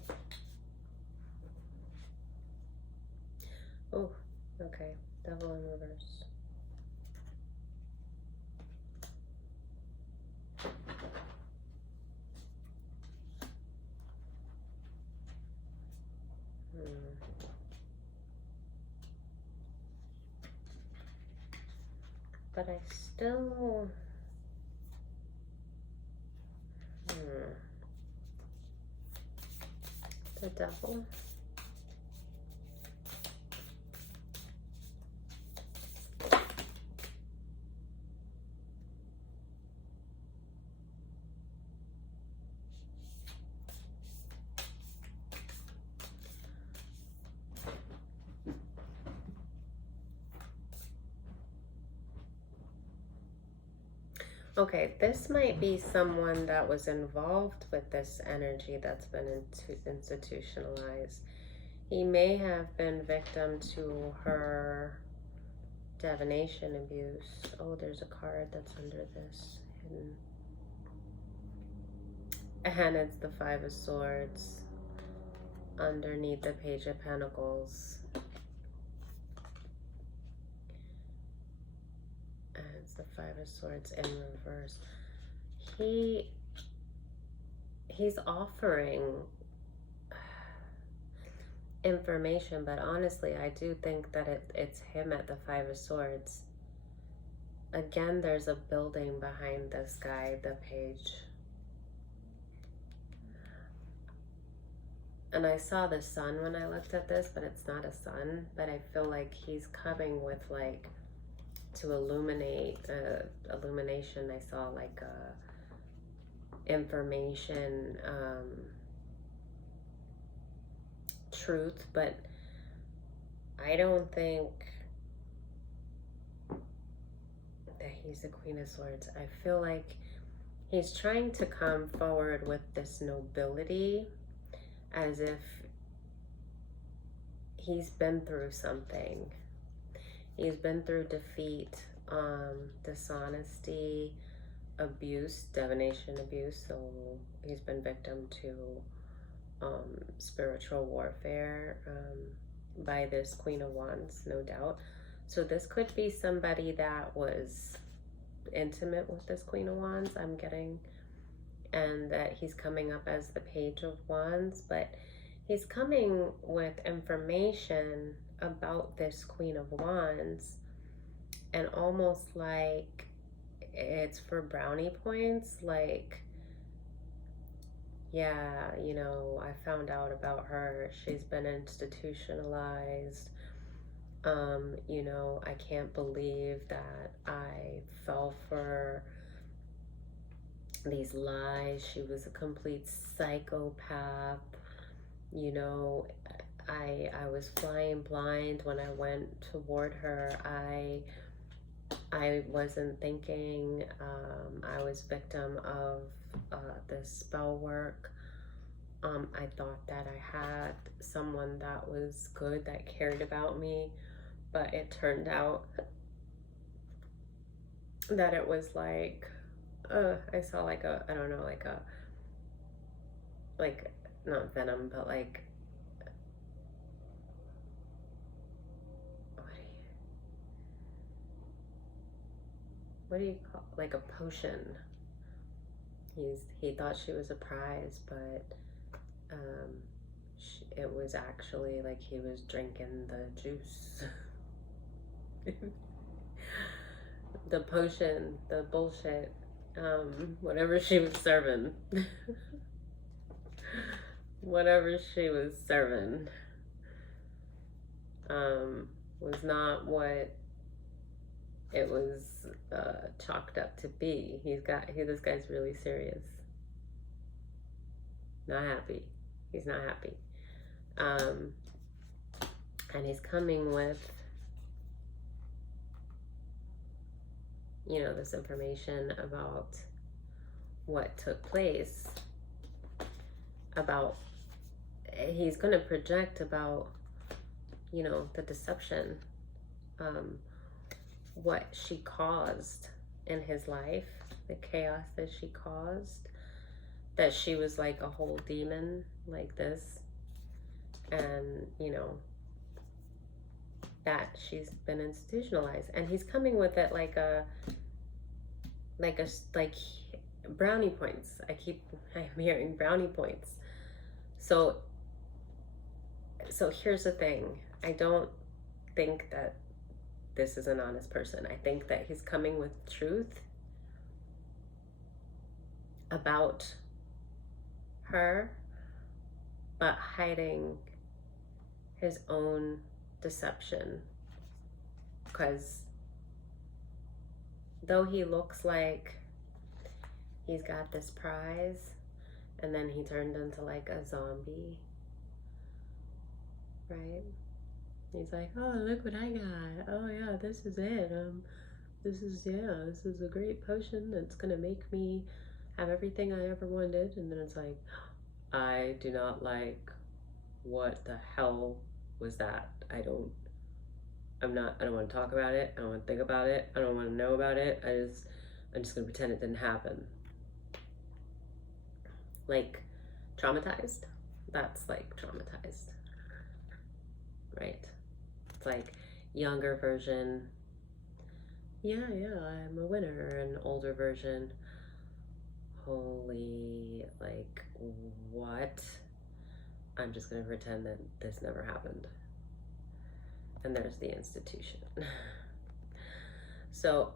Oh, okay. Devil in reverse. But I still... The Devil. Okay, this might be someone that was involved with this energy that's been institutionalized. He may have been victim to her divination abuse. Oh, there's a card that's under this hidden. And it's the Five of Swords underneath the Page of Pentacles. And it's the Five of Swords in reverse. He's offering information, but honestly, I do think that it's him at the Five of Swords. Again, there's a building behind this guy, the Page. And I saw the sun when I looked at this, but it's not a sun. But I feel like he's coming with, like, to illuminate, illumination. I saw, like, information, truth, but I don't think that he's the Queen of Swords. I feel like he's trying to come forward with this nobility, as if he's been through something. He's been through defeat, dishonesty, abuse, divination abuse. So he's been victim to spiritual warfare by this Queen of Wands, no doubt. So this could be somebody that was intimate with this Queen of Wands, I'm getting, and that he's coming up as the Page of Wands, but he's coming with information about this Queen of Wands, and almost like it's for brownie points, like, yeah, you know, I found out about her, she's been institutionalized, you know, I can't believe that I fell for these lies, she was a complete psychopath, you know, I was flying blind when I went toward her. I wasn't thinking. I was victim of this spell work. I thought that I had someone that was good, that cared about me, but it turned out that it was like, I saw like a, I don't know, like not venom, but like, what do you call, like a potion. He thought she was a prize, but it was actually like he was drinking the juice. The potion, the bullshit, whatever she was serving. Whatever she was serving was not what it was chalked up to be. This guy's really serious. Not happy. He's not happy. And he's coming with, you know, this information about what took place, about he's going to project about, you know, the deception, what she caused in his life, the chaos that she caused, that she was like a whole demon like this, and, you know, that she's been institutionalized. And he's coming with it like brownie points. I'm hearing brownie points. So here's the thing. I don't think that this is an honest person. I think that he's coming with truth about her, but hiding his own deception. Because though he looks like he's got this prize, and then he turned into like a zombie, right? He's like, oh, look what I got. Oh yeah, this is it. This is a great potion that's gonna make me have everything I ever wanted. And then it's like, I do not like, what the hell was that? I don't want to talk about it. I don't want to think about it. I don't want to know about it. I'm just gonna pretend it didn't happen. Like, traumatized. That's like traumatized, right? It's like younger version. Yeah, I'm a winner. An older version. Holy, like, what? I'm just gonna pretend that this never happened. And there's the institution. So,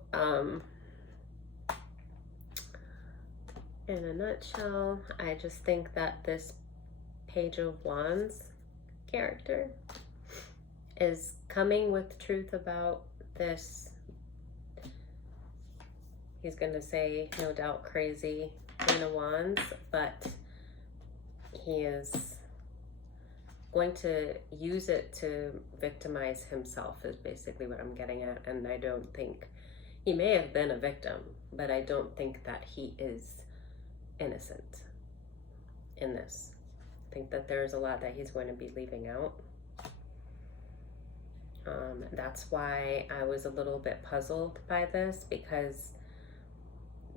in a nutshell, I just think that this Page of Wands character is coming with truth about this. He's going to say, no doubt, crazy Queen of Wands, but he is going to use it to victimize himself, is basically what I'm getting at. And I don't think, he may have been a victim, but I don't think that he is innocent in this. I think that there's a lot that he's going to be leaving out. That's why I was a little bit puzzled by this, because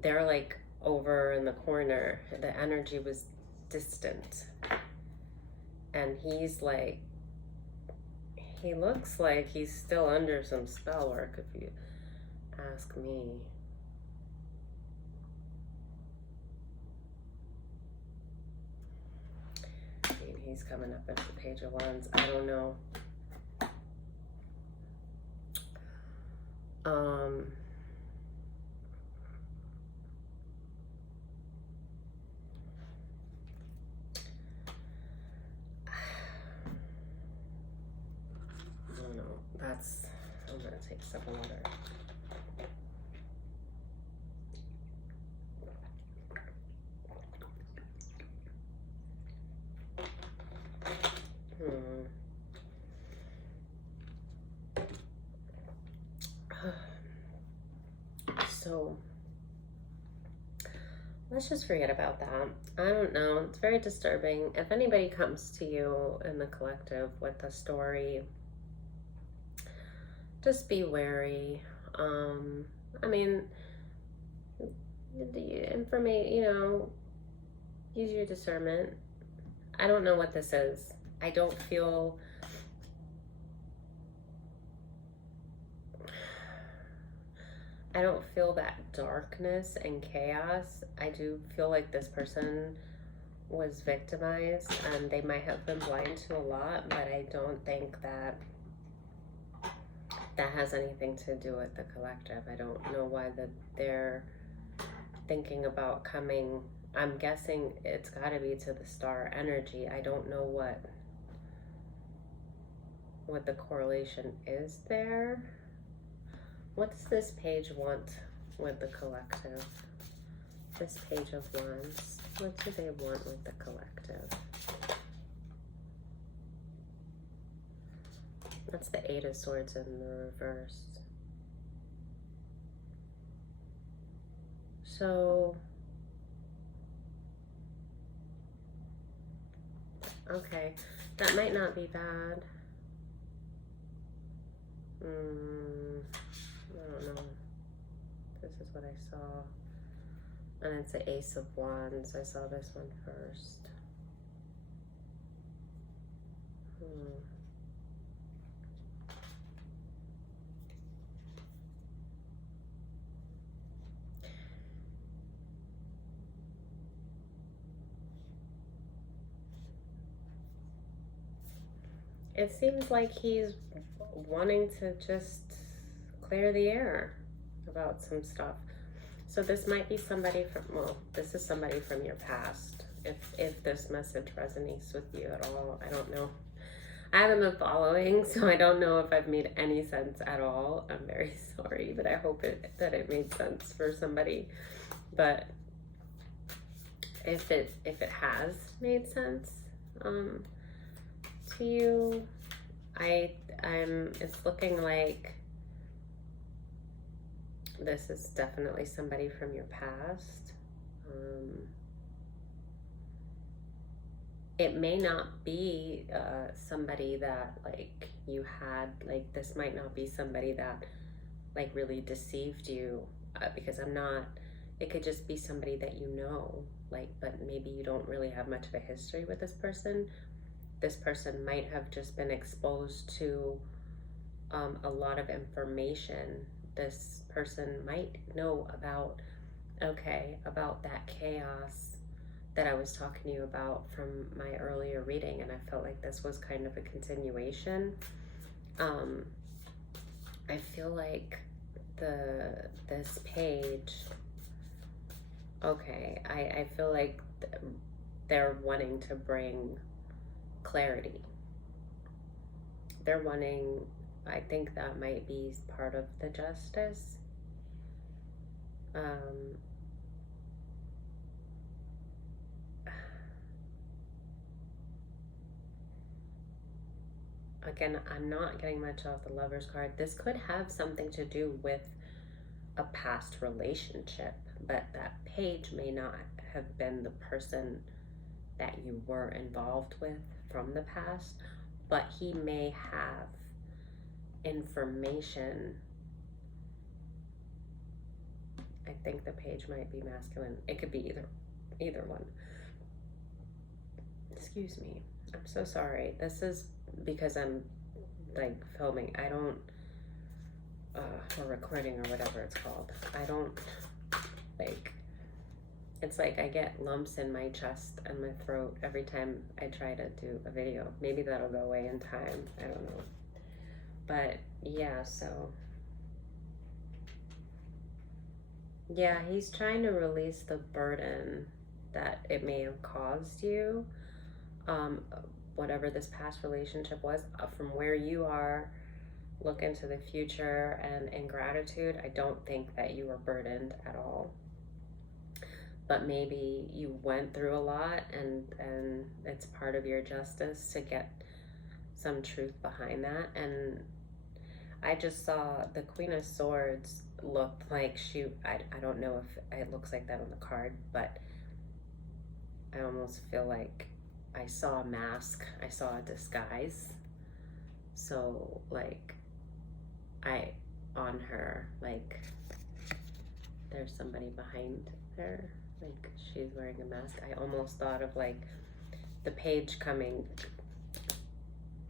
they're like over in the corner. The energy was distant. And he's like, he looks like he's still under some spell work, if you ask me. I mean, he's coming up as the Page of Wands. I don't know. I don't know. I'm gonna take a sip of water. So let's just forget about that. I don't know. It's very disturbing. If anybody comes to you in the collective with a story, just be wary. I mean, the information, you know, use your discernment. I don't know what this is. I don't feel that darkness and chaos. I do feel like this person was victimized, and they might have been blind to a lot, but I don't think that has anything to do with the collective. I don't know why they're thinking about coming. I'm guessing it's got to be to the star energy. I don't know what the correlation is there. What does this page want with the collective? This Page of Wands. What do they want with the collective? That's the Eight of Swords in the reverse. So Okay, that might not be bad. I don't know. This is what I saw. And it's the Ace of Wands. I saw this one first. It seems like he's wanting to just clear the air about some stuff. So this might be somebody from, well, this is somebody from your past. If this message resonates with you at all, I don't know. I haven't been following, so I don't know if I've made any sense at all. I'm very sorry, but I hope that it made sense for somebody. But if it has made sense to you, it's looking like this is definitely somebody from your past. It may not be somebody that like you had, like this might not be somebody that like really deceived you, because it could just be somebody that you know, like, but maybe you don't really have much of a history with this person. This person might have just been exposed to a lot of information. This person might know about that chaos that I was talking to you about from my earlier reading, and I felt like this was kind of a continuation. I feel like this page, okay, I feel like they're wanting to bring clarity. They're wanting, I think that might be part of the justice. Again, I'm not getting much off the Lover's card. This could have something to do with a past relationship, but that page may not have been the person that you were involved with from the past, but he may have information. I think the page might be masculine. It could be either one. Excuse me. I'm so sorry. This is because I'm like filming. I don't or recording or whatever it's called. I don't like, it's like I get lumps in my chest and my throat every time I try to do a video. Maybe that'll go away in time. I don't know. But yeah, so yeah, he's trying to release the burden that it may have caused you. Whatever this past relationship was, from where you are, look into the future, and in gratitude, I don't think that you were burdened at all. But maybe you went through a lot, and it's part of your justice to get some truth behind that. And I just saw the Queen of Swords looked like I don't know if it looks like that on the card, but I almost feel like I saw a mask, I saw a disguise. So like on her, like there's somebody behind her, like she's wearing a mask. I almost thought of like the page coming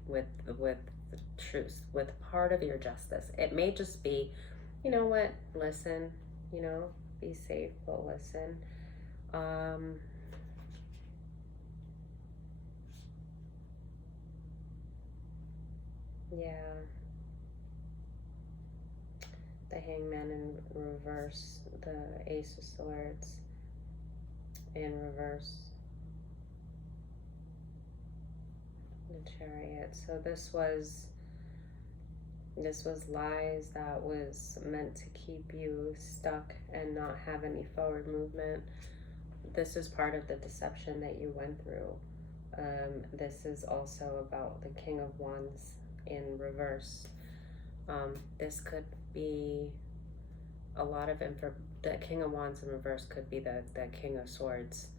with the truth, with part of your justice. It may just be, you know what, listen, be safe, but listen. Yeah. The Hangman in reverse, the Ace of Swords in reverse, the Chariot. So this was lies that was meant to keep you stuck and not have any forward movement. This is part of the deception that you went through. This is also about the King of Wands in reverse. This could be a lot of the King of Wands in reverse could be the King of Swords.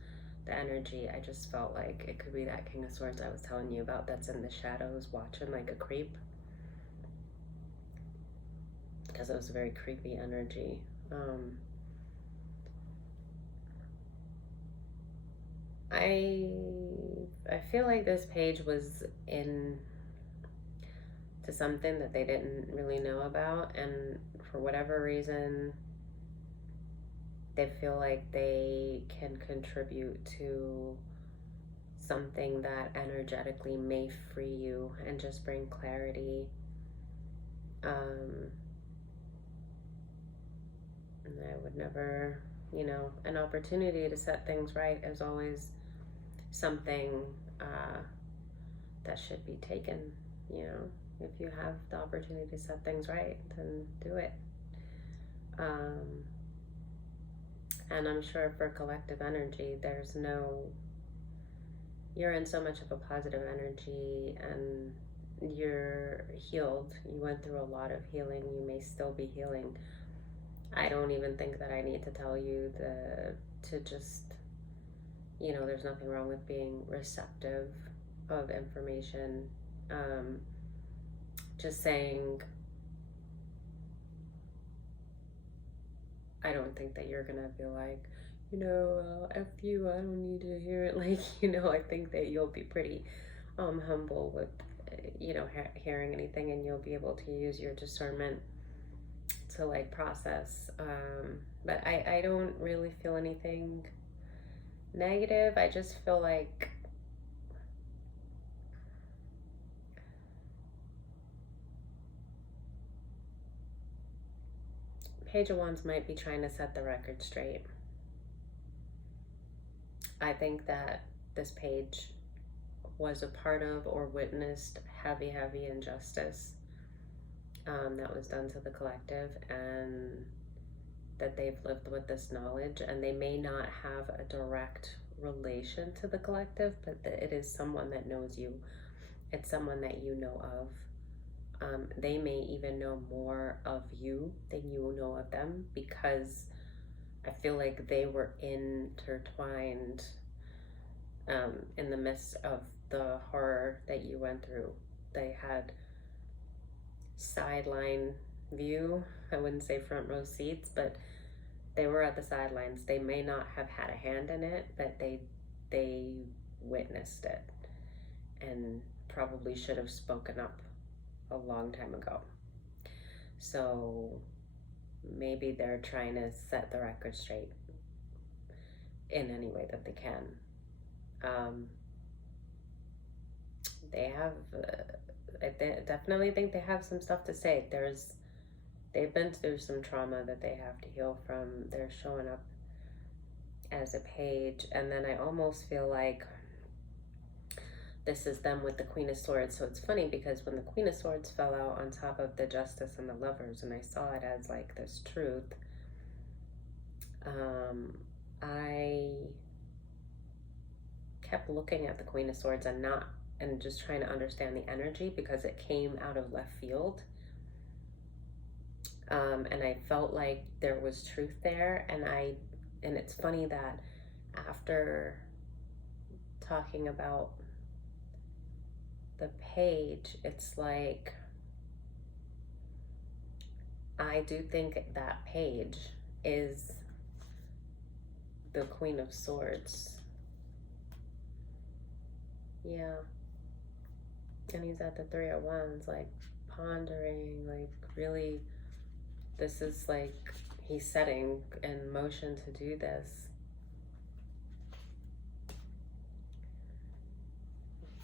the energy, I just felt like it could be that King of Swords I was telling you about that's in the shadows watching like a creep. Because it was a very creepy energy. I feel like this page was in to something that they didn't really know about, and for whatever reason they feel like they can contribute to something that energetically may free you and just bring clarity. And I would never, an opportunity to set things right is always something that should be taken. If you have the opportunity to set things right, then do it. And I'm sure for collective energy, you're in so much of a positive energy and you're healed. You went through a lot of healing. You may still be healing. I don't even think that I need to tell you to just, there's nothing wrong with being receptive of information. Just saying, I don't think that you're gonna be like, F you, I don't need to hear it. Like, I think that you'll be pretty humble with, hearing anything, and you'll be able to use your discernment to like process. But I don't really feel anything negative. I just feel like Page of Wands might be trying to set the record straight. I think that this page was a part of or witnessed heavy injustice that was done to the collective, and that they've lived with this knowledge, and they may not have a direct relation to the collective, but it is someone that knows you. It's someone that you know of. They may even know more of you than you know of them, because I feel like they were intertwined in the midst of the horror that you went through. They had sideline view. I wouldn't say front row seats, but they were at the sidelines. They may not have had a hand in it, but they witnessed it and probably should have spoken up a long time ago. So maybe they're trying to set the record straight in any way that they can. They have, I definitely think they have some stuff to say. They've been through some trauma that they have to heal from. They're showing up as a page, and then I almost feel like this is them with the Queen of Swords. So it's funny because when the Queen of Swords fell out on top of the Justice and the Lovers, and I saw it as like this truth, I kept looking at the Queen of Swords and just trying to understand the energy, because it came out of left field. And I felt like there was truth there, and it's funny that after talking about the page, it's like I do think that page is the Queen of Swords. Yeah. And he's at the Three of Wands, like pondering, like really, this is like he's setting in motion to do this.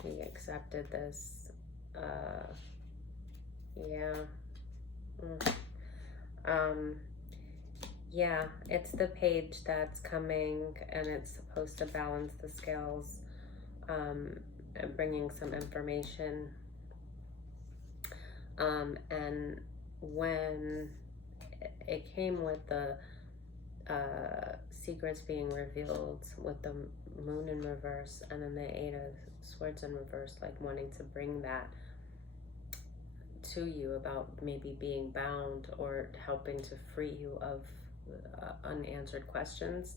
He accepted this. Yeah. Yeah, it's the page that's coming, and it's supposed to balance the scales, and bringing some information. And when it came with the secrets being revealed with the Moon in reverse, and then the Eight of Swords in reverse, like wanting to bring that to you about maybe being bound or helping to free you of unanswered questions.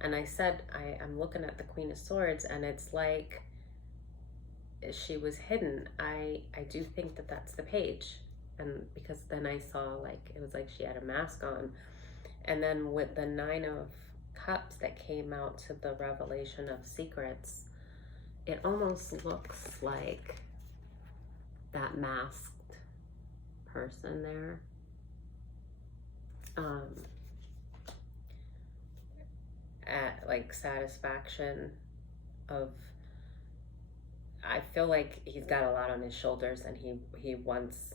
And I said, I'm looking at the Queen of Swords, and it's like she was hidden. I do think that that's the page. And because then I saw, like, it was like she had a mask on. And then with the Nine of Cups that came out to the revelation of secrets, it almost looks like that masked person there. At like satisfaction of, I feel like he's got a lot on his shoulders, and he wants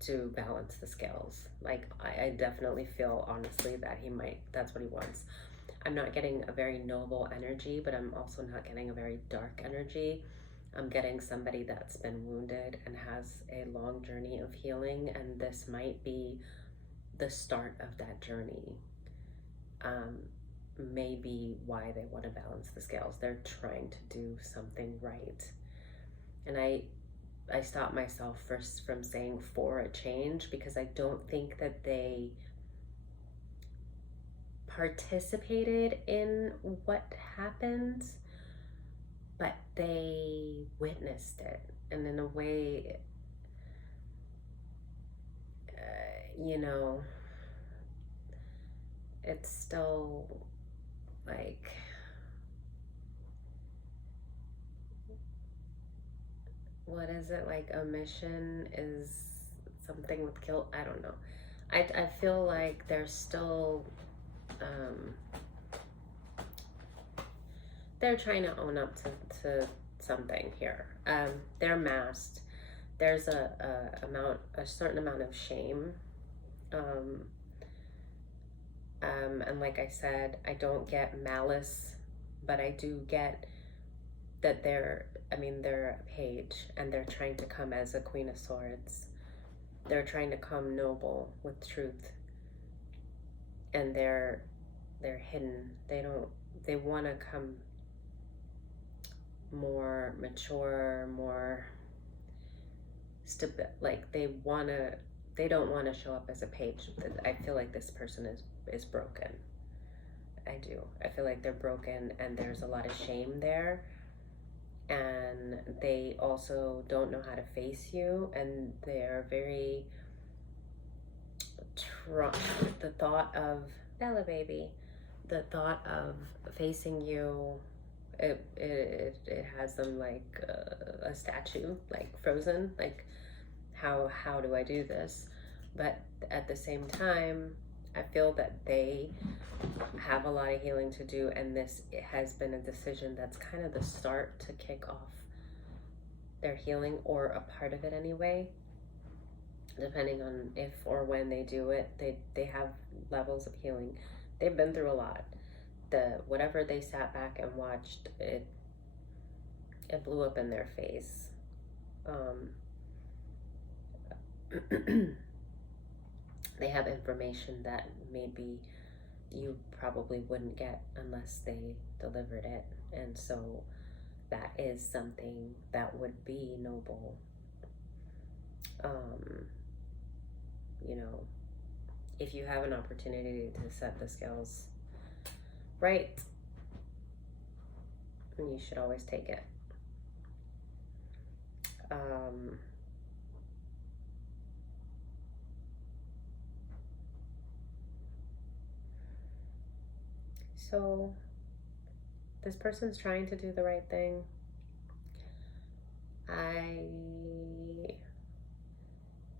to balance the scales. Like I definitely feel honestly that that's what he wants. I'm not getting a very noble energy, but I'm also not getting a very dark energy. I'm getting somebody that's been wounded and has a long journey of healing, and this might be the start of that journey. Maybe why they want to balance the scales. They're trying to do something right. And I stopped myself first from saying for a change, because I don't think that they participated in what happened, but they witnessed it. And in a way, you know, it's still like, what is it, like omission is something with guilt? I don't know. I feel like they're still they're trying to own up to something here. They're masked. There's a certain amount of shame. And like I said, I don't get malice, but I do get that they're a page, and they're trying to come as a Queen of Swords. They're trying to come noble with truth, and they're hidden. They want to come more mature, more like they don't want to show up as a page. I feel like this person is broken. I do. I feel like they're broken, and there's a lot of shame there, and they also don't know how to face you, and they're very the thought of Bella baby, the thought of facing you, it has them like a statue, like frozen, like how do I do this? But at the same time, I feel that they have a lot of healing to do, and this has been a decision that's kind of the start to kick off their healing, or a part of it anyway, depending on if or when they do it. They have levels of healing. They've been through a lot. Whatever they sat back and watched, it blew up in their face. They have information that maybe you probably wouldn't get unless they delivered it, and so that is something that would be noble. You know, if you have an opportunity to set the scales right, you should always take it. So this person's trying to do the right thing.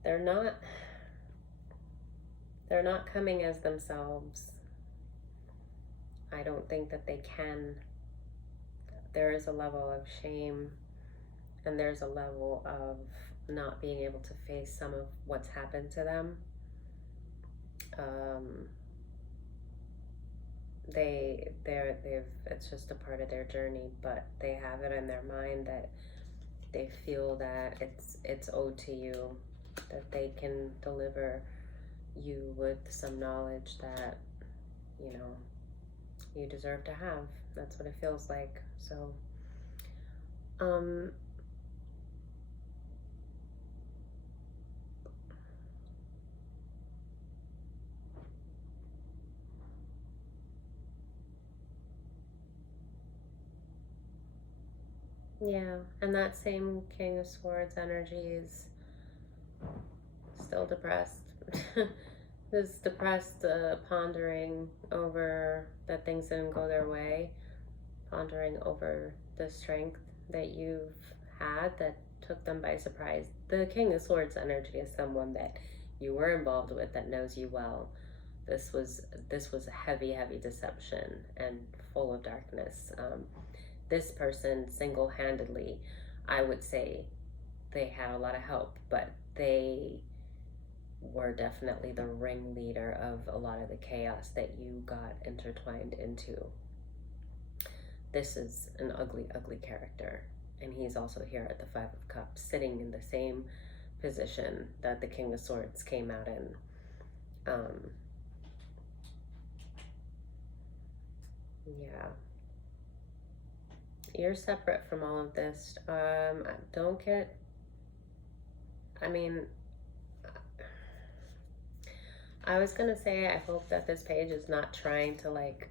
They're not coming as themselves. I don't think that they can. There is a level of shame, and there's a level of not being able to face some of what's happened to them. It's just a part of their journey, but they have it in their mind that they feel that it's owed to you, that they can deliver you with some knowledge that, you know, you deserve to have. That's what it feels like. So, Yeah, and that same King of Swords energy is still depressed. Is depressed, pondering over that things didn't go their way, pondering over the strength that you've had that took them by surprise. The King of Swords energy is someone that you were involved with that knows you well. This was a heavy deception and full of darkness. This person single-handedly, I would say, they had a lot of help, but they were definitely the ringleader of a lot of the chaos that you got intertwined into. This is an ugly character, and he's also here at the Five of Cups, sitting in the same position that the King of Swords came out in. Yeah. You're separate from all of this. Don't get, I mean, I was gonna say, I hope that this page is not trying to like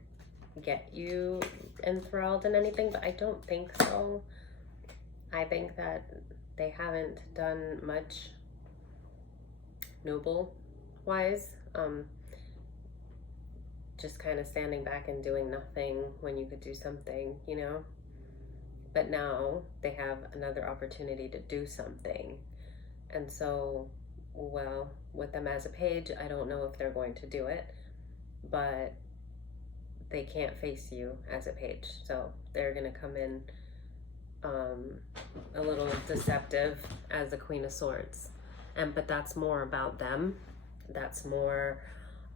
get you enthralled in anything, but I don't think so. I think that they haven't done much noble wise. Just kind of standing back and doing nothing when you could do something, you know? But now they have another opportunity to do something. And so, well, with them as a page, I don't know if they're going to do it, but they can't face you as a page. So they're going to come in a little deceptive as the Queen of Swords. But that's more about them. That's more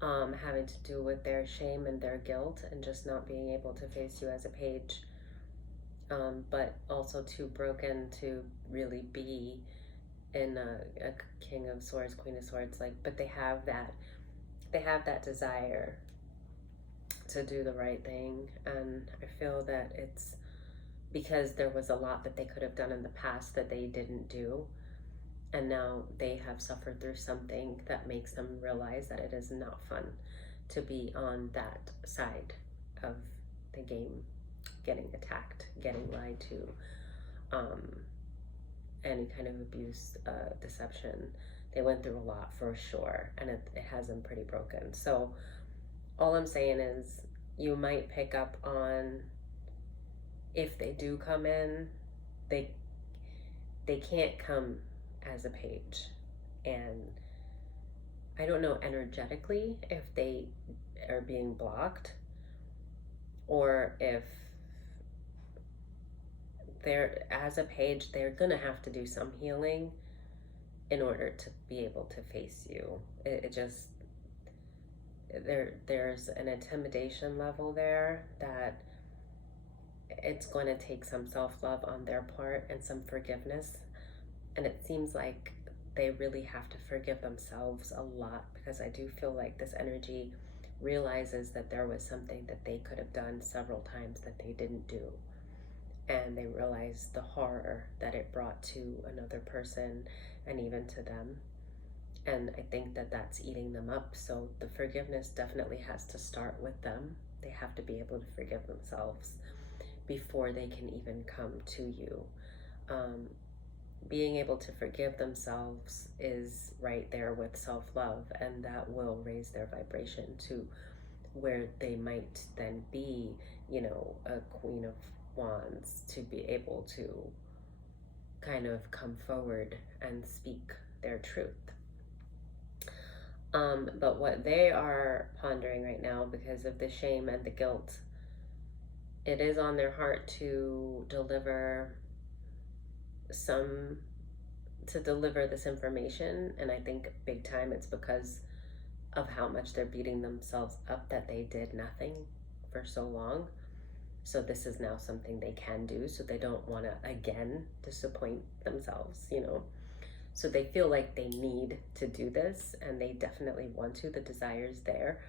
having to do with their shame and their guilt and just not being able to face you as a page. But also too broken to really be in a King of Swords, Queen of Swords, like, but they have that desire to do the right thing. And I feel that it's because there was a lot that they could have done in the past that they didn't do, and now they have suffered through something that makes them realize that it is not fun to be on that side of the game, getting attacked, getting lied to, any kind of abuse, deception. They went through a lot for sure, and it has them pretty broken. So all I'm saying is you might pick up on, if they do come in, they can't come as a page. And I don't know energetically if they are being blocked or if they're, as a page, they're gonna have to do some healing in order to be able to face you. It just, there's an intimidation level there that it's going to take some self-love on their part and some forgiveness. And it seems like they really have to forgive themselves a lot, because I do feel like this energy realizes that there was something that they could have done several times that they didn't do. And they realize the horror that it brought to another person and even to them. And I think that that's eating them up. So the forgiveness definitely has to start with them. They have to be able to forgive themselves before they can even come to you. Being able to forgive themselves is right there with self-love, and that will raise their vibration to where they might then be, you know, a Queen of Wands, to be able to kind of come forward and speak their truth. But what they are pondering right now, because of the shame and the guilt, it is on their heart to deliver this information. And I think big time it's because of how much they're beating themselves up that they did nothing for so long. So this is now something they can do, so they don't want to again disappoint themselves, you know. So they feel like they need to do this, and they definitely want to. The desire's there,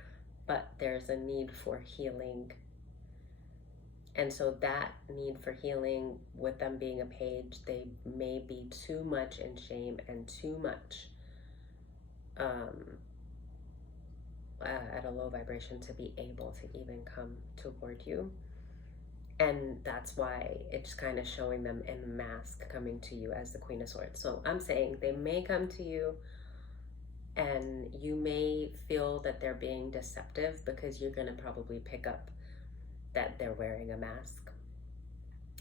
but there's a need for healing. And so that need for healing, with them being a page, they may be too much in shame and too much at a low vibration to be able to even come toward you. And that's why it's kind of showing them in the mask coming to you as the Queen of Swords. So I'm saying they may come to you and you may feel that they're being deceptive because you're going to probably pick up that they're wearing a mask.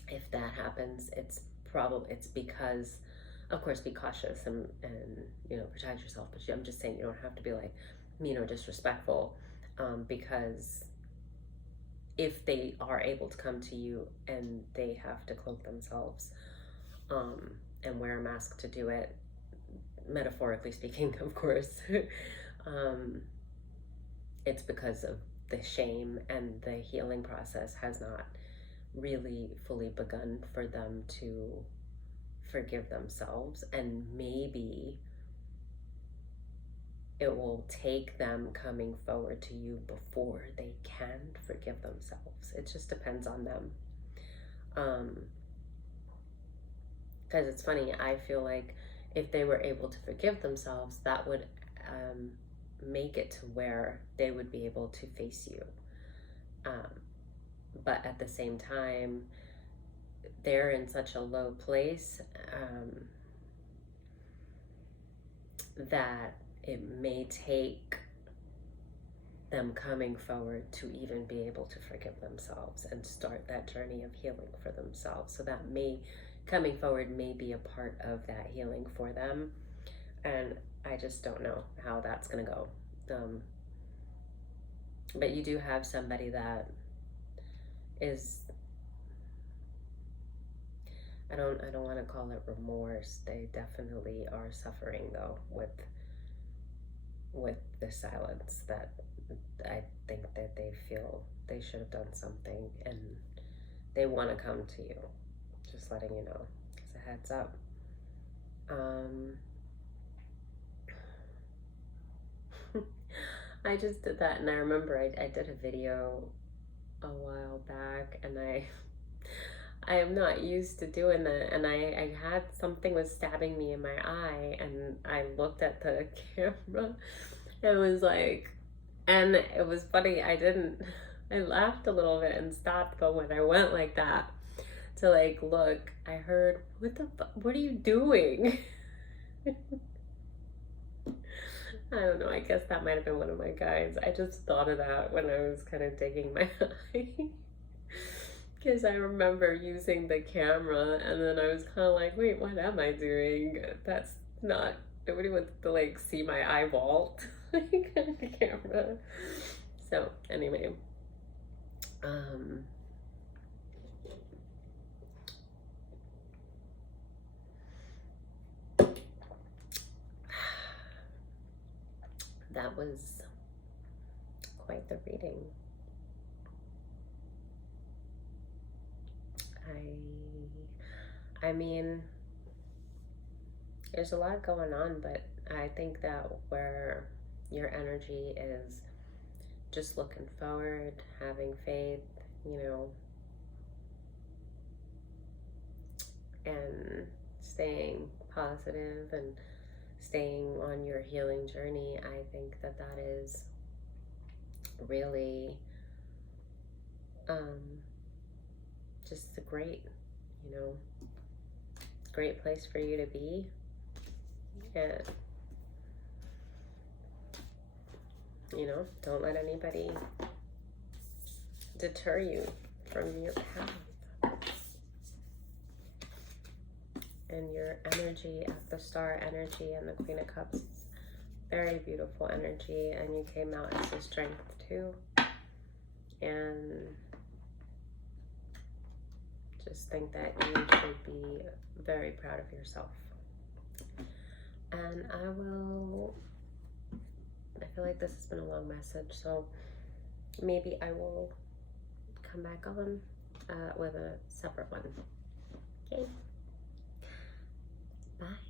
If that happens, it's because, of course, be cautious and protect yourself. But I'm just saying you don't have to be like mean or disrespectful, because if they are able to come to you and they have to cloak themselves and wear a mask to do it, metaphorically speaking, of course, it's because of the shame, and the healing process has not really fully begun for them to forgive themselves. And maybe it will take them coming forward to you before they can forgive themselves. It just depends on them. Because it's funny, I feel like if they were able to forgive themselves, that would make it to where they would be able to face you. But at the same time, they're in such a low place that it may take them coming forward to even be able to forgive themselves and start that journey of healing for themselves. So that coming forward may be a part of that healing for them. And I just don't know how that's going to go. But you do have somebody that is, I don't want to call it remorse. They definitely are suffering though with the silence, that I think that they feel they should have done something, and they want to come to you. Just letting you know, as a heads up. I just did that, and I remember I did a video a while back, and I am not used to doing that, and I had something was stabbing me in my eye, and I looked at the camera and was like, and it was funny, I laughed a little bit and stopped, but when I went like that to like look, I heard, what are you doing? I don't know, I guess that might have been one of my guides. I just thought of that when I was kind of digging my eye. Because I remember using the camera, and then I was kind of like, wait, what am I doing? That's not, nobody wants to like see my eye vault on the camera. So anyway, that was quite the reading. I mean, there's a lot going on, but I think that where your energy is just looking forward, having faith, and staying positive and staying on your healing journey, I think that is really just a great place for you to be. And don't let anybody deter you from your path. And your energy at the Star energy and the Queen of Cups is very beautiful energy, and you came out as a strength too. And just think that you should be very proud of yourself. And I feel like this has been a long message, so maybe I will come back on with a separate one. Okay. Bye.